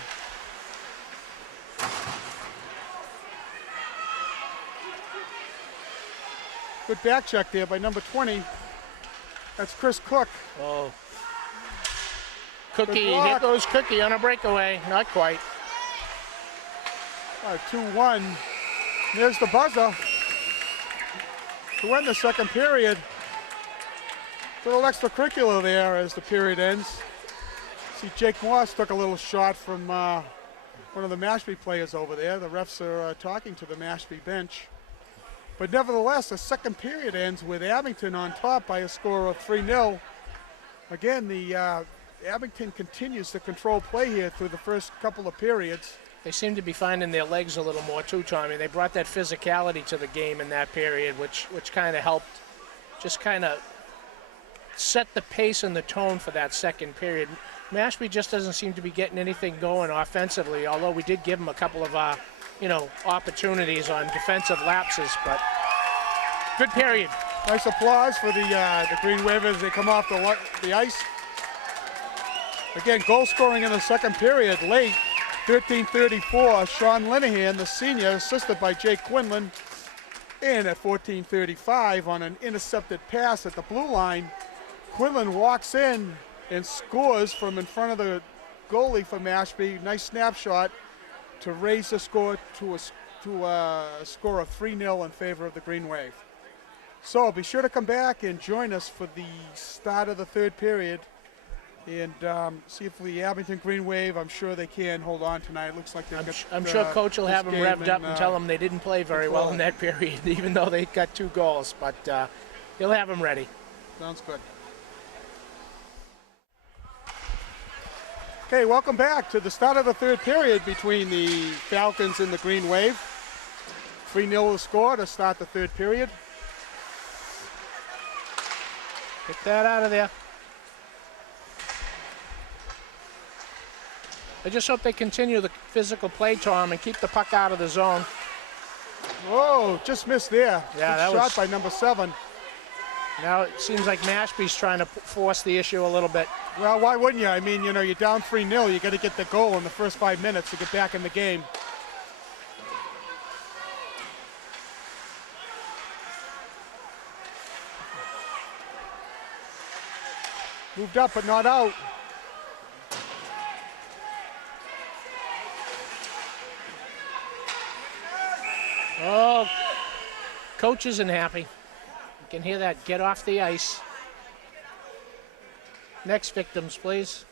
Good back check there by number 20. That's Chris Cook. Oh. Cookie, Good here block. goes Cookie on a breakaway. Not quite. 2-1. There's the buzzer to end the second period. A little extracurricular there as the period ends. See, Jake Moss took a little shot from one of the Mashpee players over there. The refs are talking to the Mashpee bench. But nevertheless, the second period ends with Abington on top by a score of 3-0. Again, the Abington continues to control play here through the first couple of periods. They seem to be finding their legs a little more too, Tommy. They brought that physicality to the game in that period, which kind of helped just kind of set the pace and the tone for that second period. Mashpee just doesn't seem to be getting anything going offensively, although we did give them a couple of opportunities on defensive lapses, but good period. Nice applause for the Green Wave as they come off the ice. Again, goal scoring in the second period, late, 13:34. Sean Linehan, the senior, assisted by Jake Quinlan. And at 14:35 on an intercepted pass at the blue line, Quinlan walks in and scores from in front of the goalie for Mashpee. Nice snapshot to raise the score to a score of 3-0 in favor of the Green Wave. So be sure to come back and join us for the start of the third period and see if the Abington Green Wave, I'm sure they can hold on tonight. Looks like they've got, I'm sure Coach will have them revved up and tell them they didn't play very well in that period, even though they got 2 goals, but he'll have them ready. Sounds good. Okay, welcome back to the start of the third period between the Falcons and the Green Wave. 3-0 the score to start the third period. Get that out of there. I just hope they continue the physical play, Tom, and keep the puck out of the zone. Whoa, just missed there. Yeah, Good that shot was by number 7. Now it seems like Mashpee's trying to force the issue a little bit. Well, why wouldn't you? I mean, you know, you're down 3-0. You got to get the goal in the first 5 minutes to get back in the game. Moved up, but not out. Oh, coach isn't happy. You can hear that. Get off the ice. Next victims, please.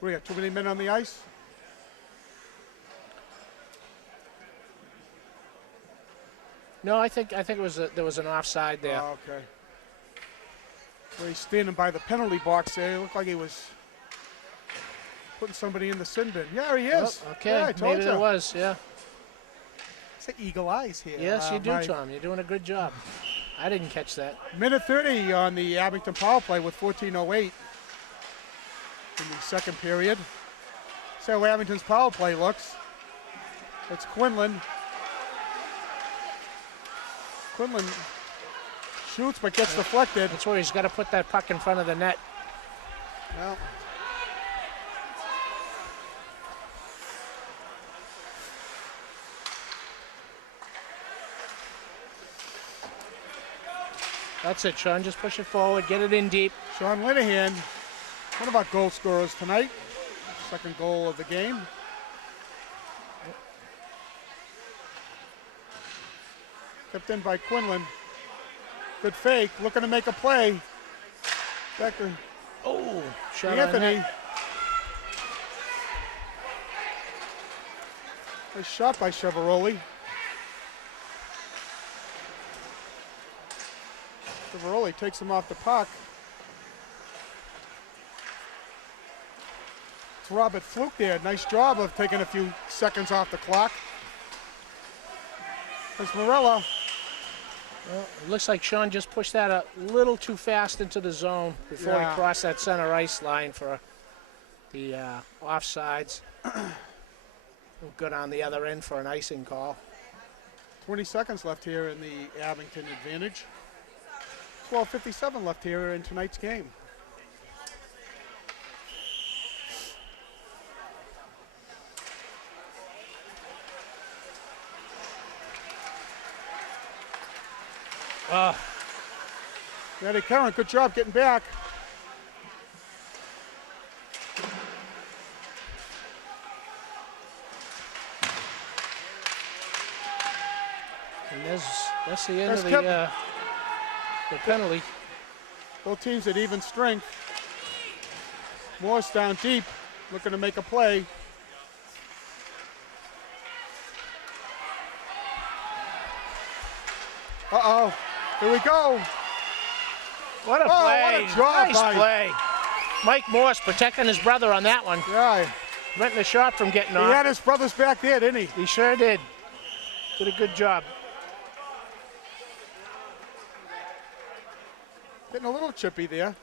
We have too many men on the ice. No, I think it was there was an offside there. Oh, okay. Well, he's standing by the penalty box there. It looked like he was putting somebody in the sin bin. Yeah, he is. Oh, okay, Yeah, I told maybe you. there was. Yeah. It's the eagle eyes here. Yes, you do, Mike. Tom. You're doing a good job. I didn't catch that. Minute 30 on the Abington power play with 14:08 in the second period. See how Abington's power play looks. It's Quinlan. Quinlan shoots but gets deflected. That's where he's got to put that puck in front of the net. Well, That's it, Sean. Just push it forward. Get it in deep. Sean Linehan, one of our goal scorers tonight. Second goal of the game. Kept in by Quinlan. Good fake, looking to make a play. Back to Oh, shot on Anthony. net. Nice shot by Cheveroli. Cheveroli takes him off the puck. It's Robert Fluke there. Nice job of taking a few seconds off the clock. There's Morella. Well, it looks like Sean just pushed that a little too fast into the zone before Yeah. he crossed that center ice line for the offsides. Good on the other end for an icing call. 20 seconds left here in the Abington advantage. 12:57 left here in tonight's game. Eddie Curran, good job getting back. And that's the end That's of kept- the penalty. Both teams at even strength. Morse down deep, looking to make a play. Uh-oh, here we go. What a Oh, play. what a job Nice by- play. Mike Morse protecting his brother on that one. Yeah, Preventing the shot from getting he off. had his brothers back there, didn't he? He sure did. Did a good job. Getting a little chippy there.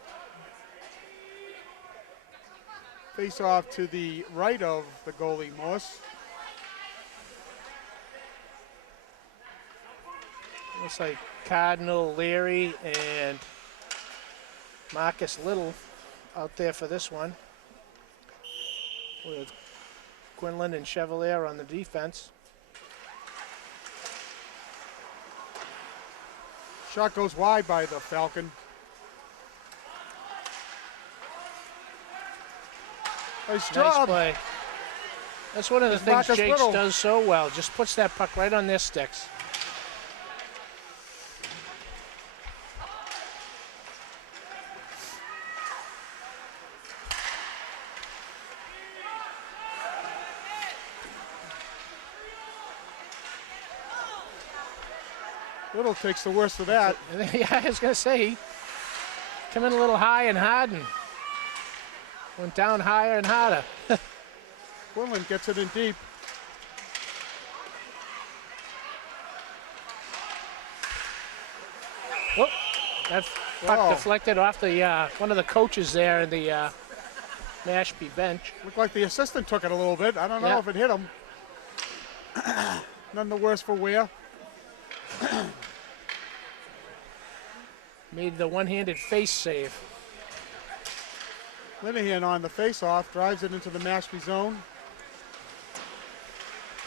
Face off to the right of the goalie, Morse. Looks like Cardinal, Leary, and Marcus Little out there for this one. With Quinlan and Chevalier on the defense. Shot goes wide by the Falcon. Nice Nice job. play. That's one of the It's things Marcus Jakes Little. does so well. Just puts that puck right on their sticks. Little takes the worst of that. Yeah, I was going to say, he come in a little high and hard and went down higher and harder. Quinlan gets it in deep. Whoop, that puck Oh. deflected off the one of the coaches there in the Mashpee bench. Looked like the assistant took it a little bit. I don't know Yeah. if it hit him. None the worse for wear. Made the one-handed face save. Linehan on the face-off, drives it into the Mashpee zone.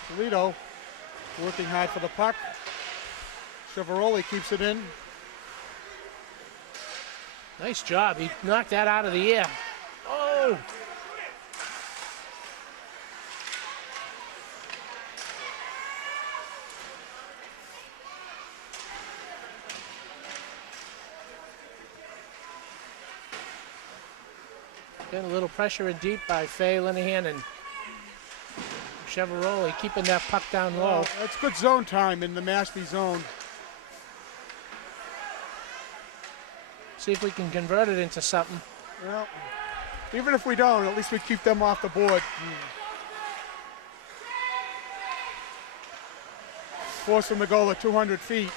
Toledo working hard for the puck. Chiavaroli keeps it in. Nice job. He knocked that out of the air. Oh! Getting a little pressure in deep by Fay, Linehan, and Chiavaroli keeping that puck down low. Well, that's good zone time in the Mashpee zone. See if we can convert it into something. Well, even if we don't, at least we keep them off the board. Force them to go to 200 feet.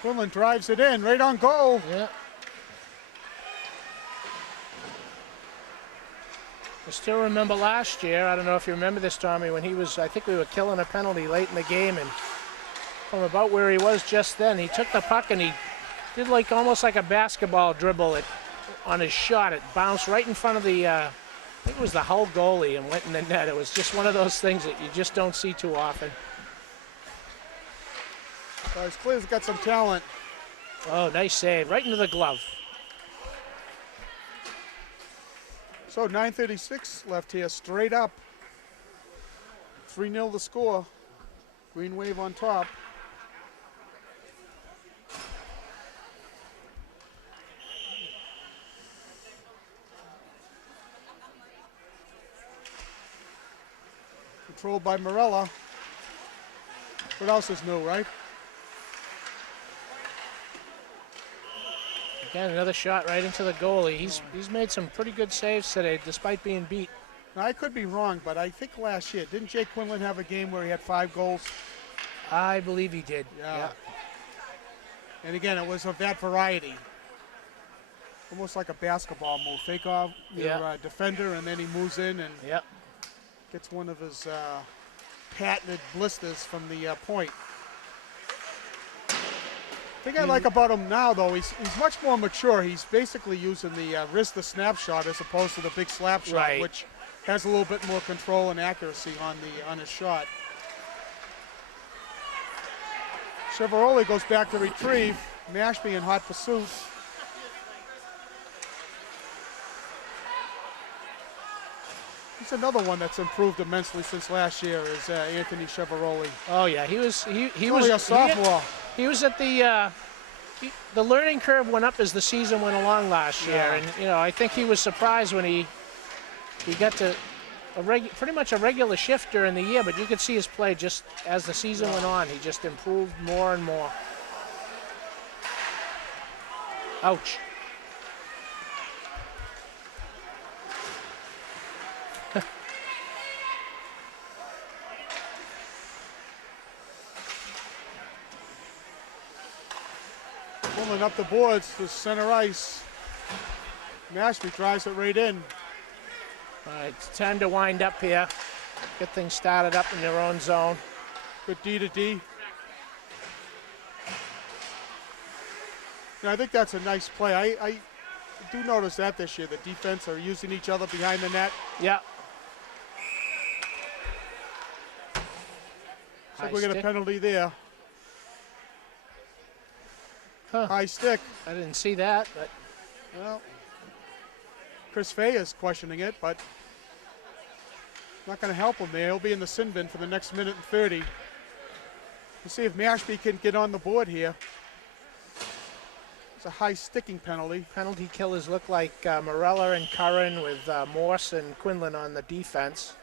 Quinlan drives it in, right on goal. Yeah. I still remember last year, I don't know if you remember this, Tommy, when he was, I think we were killing a penalty late in the game, and from about where he was just then, he took the puck and he did like almost like a basketball dribble on his shot. It bounced right in front of the, I think it was the Hull goalie, and went in the net. It was just one of those things that you just don't see too often. He's clearly got some talent. Oh, nice save, right into the glove. So 9:36 left here, straight up. 3-0 the score. Green Wave on top. Controlled by Morella. What else is new, right? Again, another shot right into the goalie. He's made some pretty good saves today, despite being beat. Now, I could be wrong, but I think last year, didn't Jake Quinlan have a game where he had 5 goals? I believe he did. Yeah. And again, it was of that variety. Almost like a basketball move. Fake off your defender, and then he moves in and Yep. gets one of his patented blisters from the point. The thing I like about him now, though, he's much more mature. He's basically using the wrist the snapshot as opposed to the big slap shot, Right. which has a little bit more control and accuracy on his shot. Chiavaroli goes back to retrieve. Mashpee in hot pursuit. He's another one that's improved immensely since last year. Is Anthony Chiavaroli? Oh yeah, he was Only a sophomore. He was at the learning curve went up as the season went along last year, Yeah. and I think he was surprised when he got to pretty much a regular shift during the year, but you could see his play just as the season went on. He just improved more and more. Ouch. Pulling up the boards to center ice. Mashpee drives it right in. All right, it's time to wind up here. Get things started up in their own zone. Good D to D. I think that's a nice play. I do notice that this year. The defense are using each other behind the net. Yeah. Looks like we get a penalty there. Huh. High stick. I didn't see that, but Well, Chris Fay is questioning it, but not going to help him there. He'll be in the sin bin for the next minute and 30. We'll see if Mashpee can get on the board here. It's a high sticking penalty. penalty killers look like Morella and Curran with Morse and Quinlan on the defense.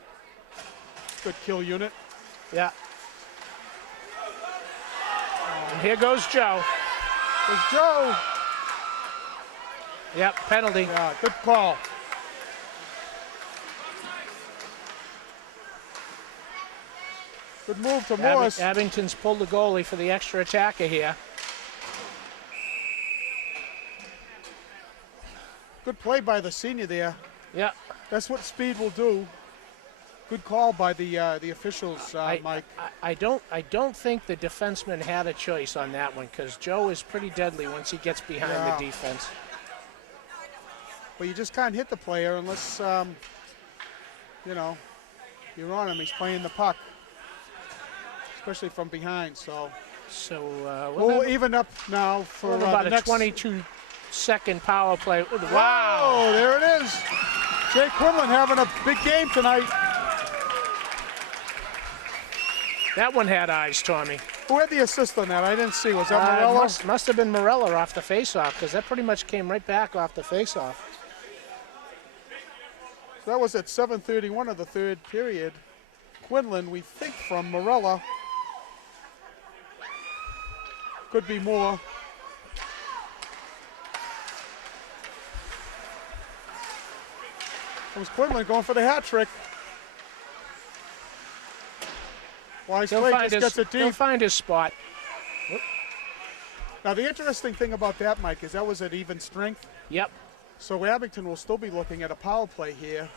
Good kill unit. Yeah. And here goes Joe. There's Joe. Yep, penalty. Yeah, good call. Good move to Morse. Abington's pulled the goalie for the extra attacker here. Good play by the senior there. Yep. That's what speed will do. Good call by the officials, Mike. I don't think the defenseman had a choice on that one because Joe is pretty deadly once he gets behind the defense. But you just can't hit the player unless, you know, you're on him. He's playing the puck, especially from behind. So we'll even up now for about the a next 22-second power play. Wow! Oh, there it is. Jake Quinlan having a big game tonight. That one had eyes, Tommy. Who had the assist on that? I didn't see. Was that Morello? Must have been Morello off the faceoff because that pretty much came right back off the faceoff. So that was at 7:31 of the third period. Quinlan, we think from Morella. Could be more. It was Quinlan going for the hat trick. Wise play, just gets it deep. He'll find his spot. Now the interesting thing about that, Mike, is that was at even strength. Yep. So Abington will still be looking at a power play here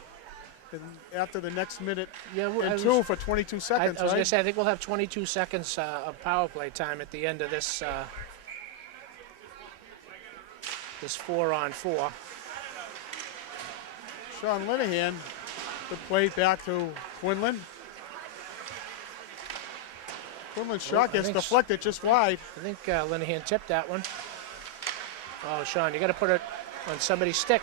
after the next minute and two for 22 seconds, I was going to say, I think we'll have 22 seconds of power play time at the end of this this 4-on-4. Sean Linehan, good play back to Quinlan. Quinlan's shot gets deflected just wide. I think Linehan tipped that one. Oh, Sean, you got to put it on somebody's stick.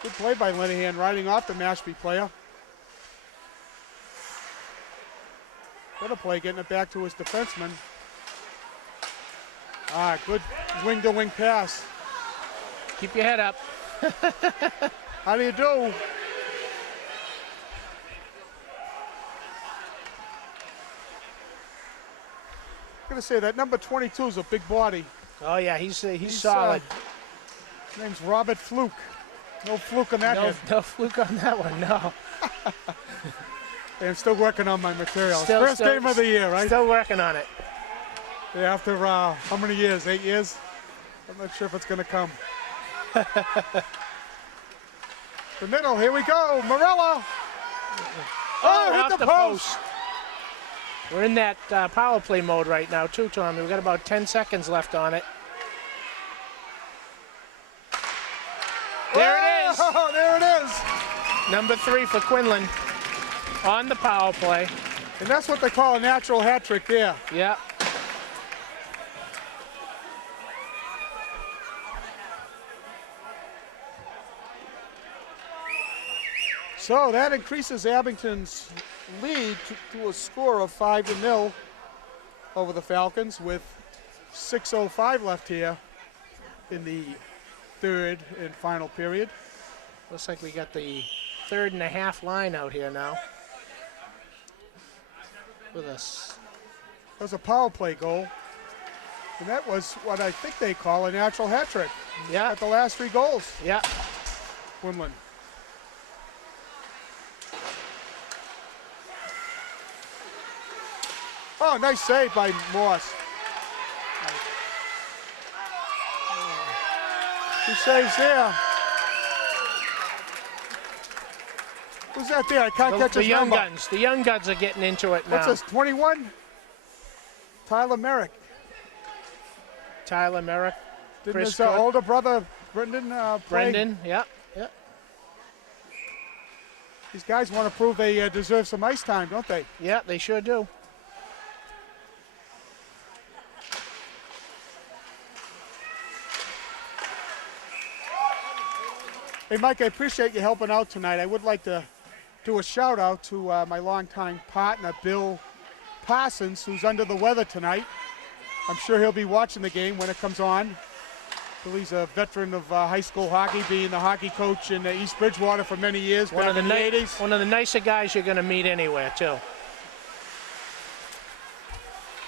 Good play by Linehan, riding off the Mashpee player. Better play, getting it back to his defenseman. Good wing-to-wing pass. Keep your head up. How do you do? I'm going to say that number 22 is a big body. Oh, yeah, he's solid. His name's Robert Fluke. No fluke on that head. No fluke on that one, no. I'm still working on my material. First game of the year, right? Still working on it. Yeah, after how many years? 8 years? I'm not sure if it's going to come. The middle, here we go. Morella. Oh, hit the post. We're in that power play mode right now, too, Tommy. We've got about 10 seconds left on it. There it is. Oh, there it is. Number 3 for Quinlan on the power play. And that's what they call a natural hat trick there. Yeah. So that increases Abington's lead to a score of 5-0 over the Falcons with 6:05 left here in the third and final period. Looks like we got the 3.5 line out here now with us. That was a power play goal. And that was what I think they call a natural hat trick. Yeah. At the last 3 goals. Yeah. Quinlan. Oh, nice save by Morse. He saves there. Who's that there? I can't catch his number. The young guns are getting into it now. What's this, 21? Tyler Merrick. Tyler Merrick. Didn't his older brother, Brendan, play? Brendan, yeah. These guys want to prove they deserve some ice time, don't they? Yeah, they sure do. Hey, Mike, I appreciate you helping out tonight. I would like to do a shout out to my longtime partner, Bill Parsons, who's under the weather tonight. I'm sure he'll be watching the game when it comes on. He's a veteran of high school hockey, being the hockey coach in East Bridgewater for many years, back in the 80s. One of the nicer guys you're going to meet anywhere, too.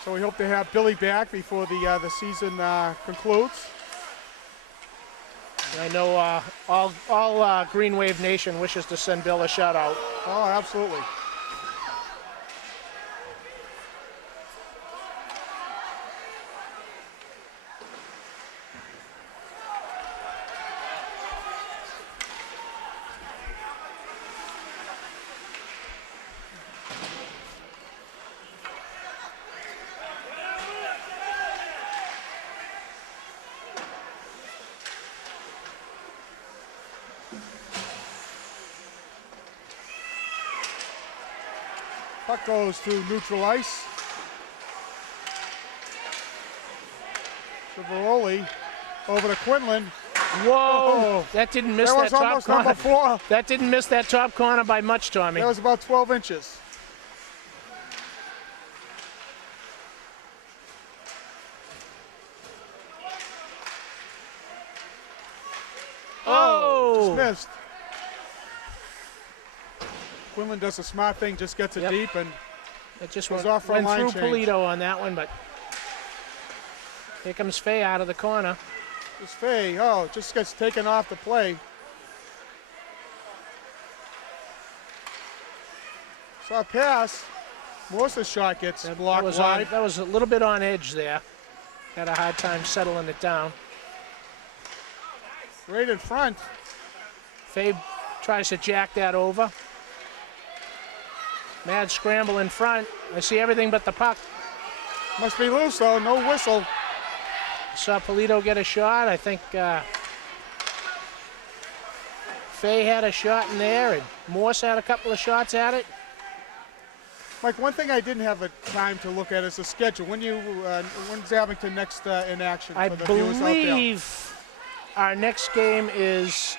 So we hope to have Billy back before the season concludes. I know all Green Wave Nation wishes to send Bill a shout out. Oh, absolutely. Puck goes to neutral ice. Civaroli over to Quinlan. Whoa! Oh, that didn't miss that that was top almost corner. number 4. That didn't miss that top corner by much, Tommy. That was about 12 inches. Oh! Missed. Quinlan does a smart thing, just gets it deep, and it just goes went, off for a went line through change. Polito on that one, but here comes Fay out of the corner. It's Fay. Oh, just gets taken off the play. Saw a pass. Morse's shot gets blocked wide. That was a little bit on edge there. Had a hard time settling it down. Right in front. Fay tries to jack that over. Mad scramble in front. I see everything but the puck. Must be loose though, no whistle. Saw Polito get a shot. I think Fay had a shot in there, and Morse had a couple of shots at it. Mike, one thing I didn't have a time to look at is the schedule. When's Abington next in action I for the viewers out there? believe our next game is.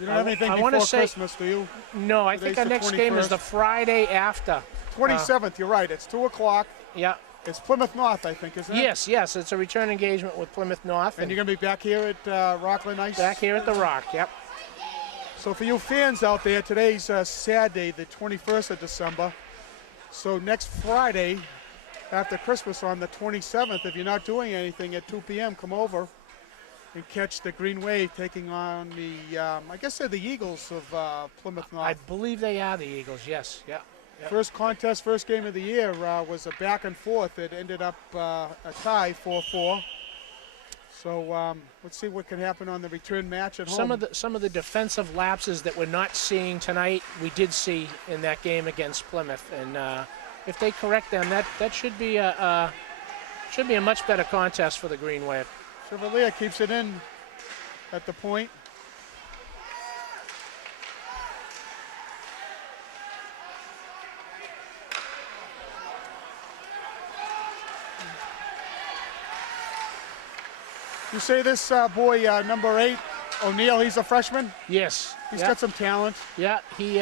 You don't have anything I before wanna say- Christmas, do you? No, I Today's think our the next game is 21st. the Friday after. 27th, you're right. It's 2 o'clock. Yeah. It's Plymouth North, I think, isn't it? Yes. It's a return engagement with Plymouth North. And you're going to be back here at Rockland Ice? back here at the Rock. Yep. So for you fans out there, today's Saturday, the 21st of December. So next Friday, after Christmas on the 27th, if you're not doing anything at 2 p.m., come over and catch the Green Wave taking on the, I guess they're the Eagles of Plymouth North. I believe they are the Eagles. Yes. Yeah. Yep. First contest, first game of the year was a back and forth. It ended up a tie, 4-4. So let's see what can happen on the return match at home. Some of the defensive lapses that we're not seeing tonight, we did see in that game against Plymouth, and if they correct them, that should be a much better contest for the Green Wave. Chevalier keeps it in at the point. You say this boy, number 8, O'Neill, he's a freshman? Yes. He's got some talent. Yeah, he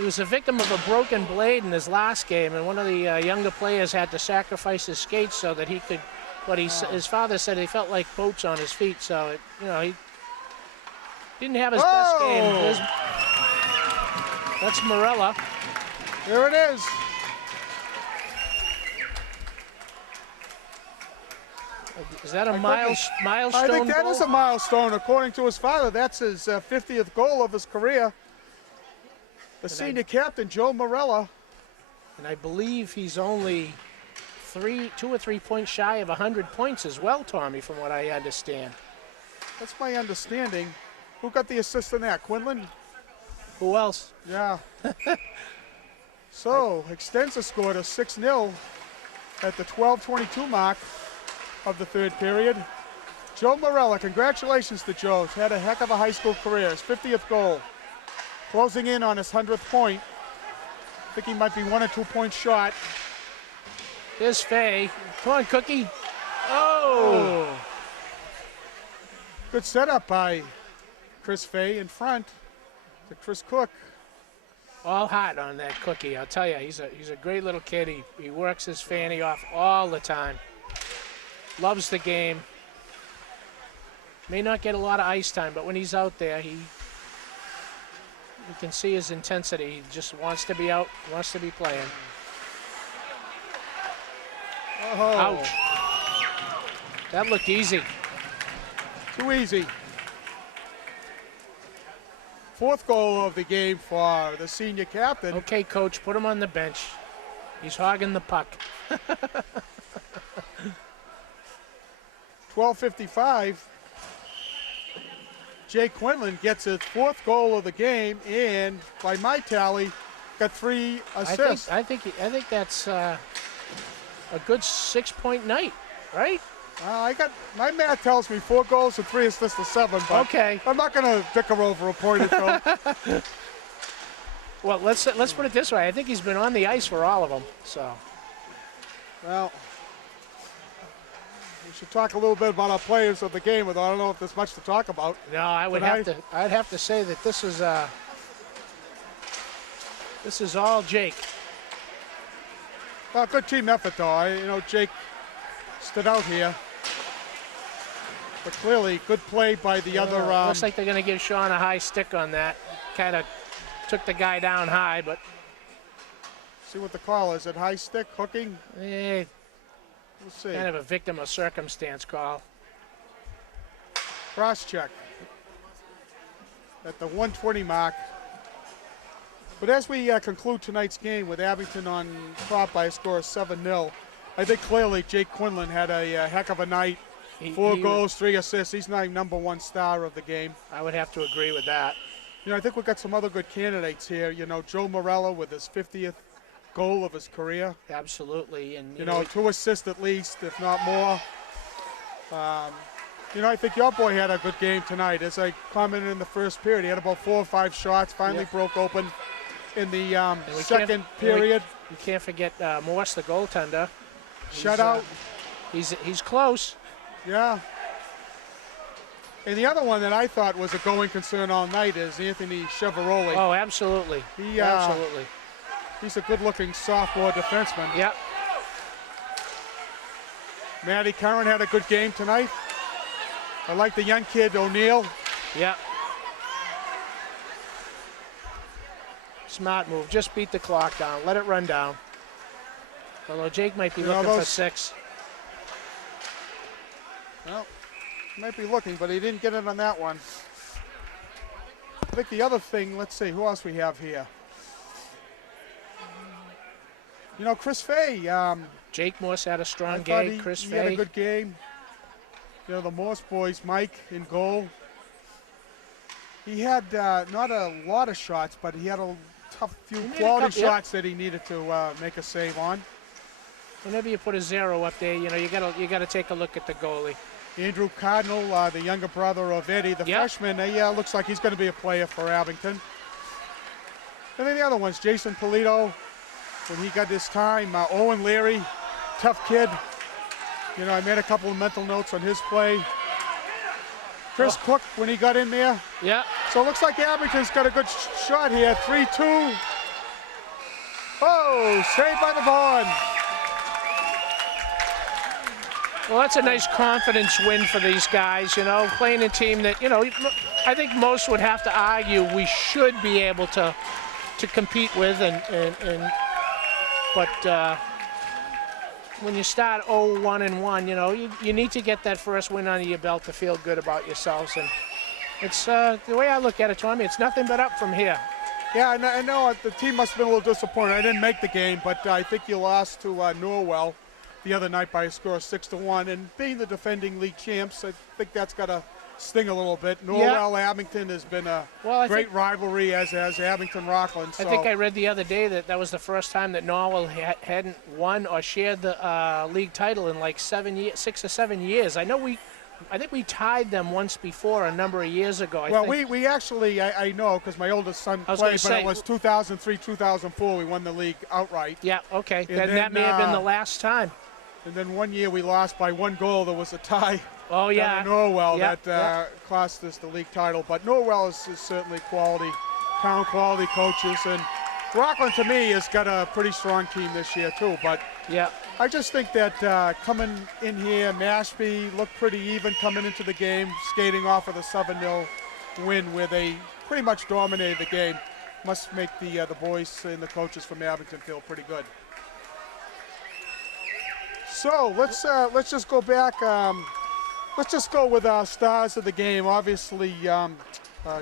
was a victim of a broken blade in his last game, and one of the younger players had to sacrifice his skates so that he could. But his father said he felt like boats on his feet, so he didn't have his best game. That's Morella. There it is. Is that a milestone? I think that goal? is a milestone. According to his father, that's his 50th goal of his career. The senior captain, Joe Morella. And I believe he's only 2 or 3 points shy of 100 points as well, Tommy, from what I understand. That's my understanding. Who got the assist in that? Quinlan? Who else? Yeah. So, extends the score to 6-0 at the 12:22 mark of the third period. Joe Morella, congratulations to Joe. He's had a heck of a high school career. His 50th goal. Closing in on his 100th point. I think he might be 1 or 2 points short. Here's Fay. Come on, Cookie. Oh! Good setup by Chris Fay in front to Chris Cook. All hot on that Cookie, I'll tell you. He's a great little kid. He works his fanny off all the time. Loves the game. May not get a lot of ice time, but when he's out there, you can see his intensity. He just wants to be out, wants to be playing. Oh. Ouch. That looked easy. Too easy. Fourth goal of the game for the senior captain. Okay, coach, put him on the bench. He's hogging the puck. 12:55. Jake Quinlan gets his fourth goal of the game, and by my tally, got 3 assists. I think that's a good 6-point night, right? My math tells me 4 goals and 3 assists to 7. But Okay. I'm not going to bicker over a point or two. Well, let's put it this way. I think he's been on the ice for all of them. So. Well, we should talk a little bit about our players of the game, but I don't know if there's much to talk about. No, I'd have to say that this is all Jake. Well, good team effort, though. Jake stood out here. But clearly, good play by the other. Looks like they're going to give Sean a high stick on that. Kind of took the guy down high, but. See what the call is. At high stick, hooking? We'll see. Kind of a victim of circumstance call. Cross check at the 120 mark. But as we conclude tonight's game with Abington on top by a score of 7-0, I think clearly Jake Quinlan had a heck of a night. 4 goals, 3 assists. He's my #1 star of the game. I would have to agree with that. I think we've got some other good candidates here. Joe Morello with his 50th goal of his career. Absolutely. And 2 assists at least, if not more. I think your boy had a good game tonight. As I commented in the first period, he had about 4 or 5 shots, finally broke open in the second period. You can't forget Morse, the goaltender. Shutout. He's close. Yeah. And the other one that I thought was a going concern all night is Anthony Cheveroli. Oh, absolutely. Absolutely. He's a good-looking sophomore defenseman. Yep. Matty Curran had a good game tonight. I like the young kid, O'Neill. Yep. Smart move. Just beat the clock down. Let it run down. Although Jake might be looking for 6. Well, he might be looking, but he didn't get it on that one. I think the other thing, let's see, who else we have here? Chris Fay. Jake Morse had a strong I thought game. Chris he Fay. had a good game. The Morse boys, Mike in goal. He had not a lot of shots, but he had a tough few quality shots that he needed to make a save on. Whenever you put a 0 up there, you gotta take a look at the goalie. Andrew Cardinal, the younger brother of Eddie, the freshman. Looks like he's going to be a player for Abington. And then the other ones, Jason Polito, when he got his time. Owen Leary, tough kid. I made a couple of mental notes on his play. Chris Cook, when he got in there. Yeah. So it looks like Abington's got a good shot here. 3-2. Oh, saved by the Vaughn. Well, that's a nice confidence win for these guys, playing a team that, I think most would have to argue we should be able to compete with, but when you start 0-1-1, you need to get that first win under your belt to feel good about yourselves, and it's the way I look at it, Tommy, it's nothing but up from here. Yeah, I know the team must have been a little disappointed. I didn't make the game, but I think you lost to Norwell the other night by a score of 6-1, and being the defending league champs, I think that's got to sting a little bit. Norwell Abington has been a great rivalry, as has Abington Rockland. So. I think I read the other day that was the first time that Norwell hadn't won or shared the league title in like 6 or 7 years. I think we tied them once before a number of years ago. We actually, I know because my oldest son played, but it was 2003, 2004. We won the league outright. Yeah, okay. Then that may have been the last time. And then one year we lost by 1 goal. There was a tie. Oh, yeah. Norwell that cost us the league title. But Norwell is certainly quality coaches. And Rockland, to me, has got a pretty strong team this year, too. But I just think that coming in here, Mashpee looked pretty even coming into the game, skating off of the 7-0 win where they pretty much dominated the game. Must make the boys and the coaches from Abington feel pretty good. So let's just go back. Let's just go with our stars of the game. Obviously,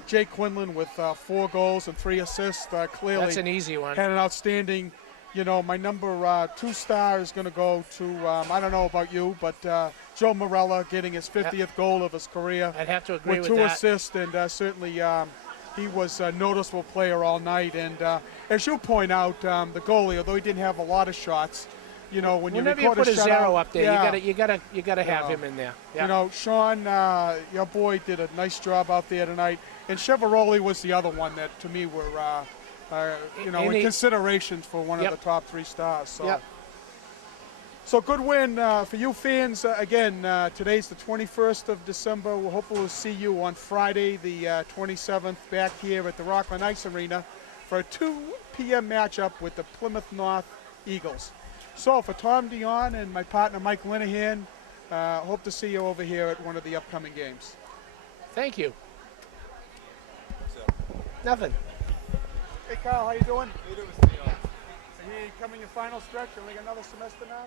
Jake Quinlan with 4 goals and 3 assists. Clearly, That's an easy one. had an outstanding. You know, my number 2 star is going to go to, I don't know about you, but Joe Morella getting his 50th goal of his career. I'd have to agree with with 2 that. assists, and certainly he was a noticeable player all night. And as you point out, the goalie, although he didn't have a lot of shots, you know, when Whenever you you put a shutout, zero up there, yeah, you gotta have him in there. Yeah. You know, Sean, your boy did a nice job out there tonight, and Cheveroli was the other one that to me were, you know, in consideration for one of the top 3 stars. So, so good win for you fans. Again, today's the 21st of December. We'll hopefully see you on Friday, the 27th, back here at the Rockland Ice Arena for a 2 p.m. matchup with the Plymouth North Eagles. So for Tom Dion and my partner Mike Linehan, hope to see you over here at one of the upcoming games. Thank you. Nothing. Hey Kyle, how you doing? Are you coming your final stretch? You only got another semester now?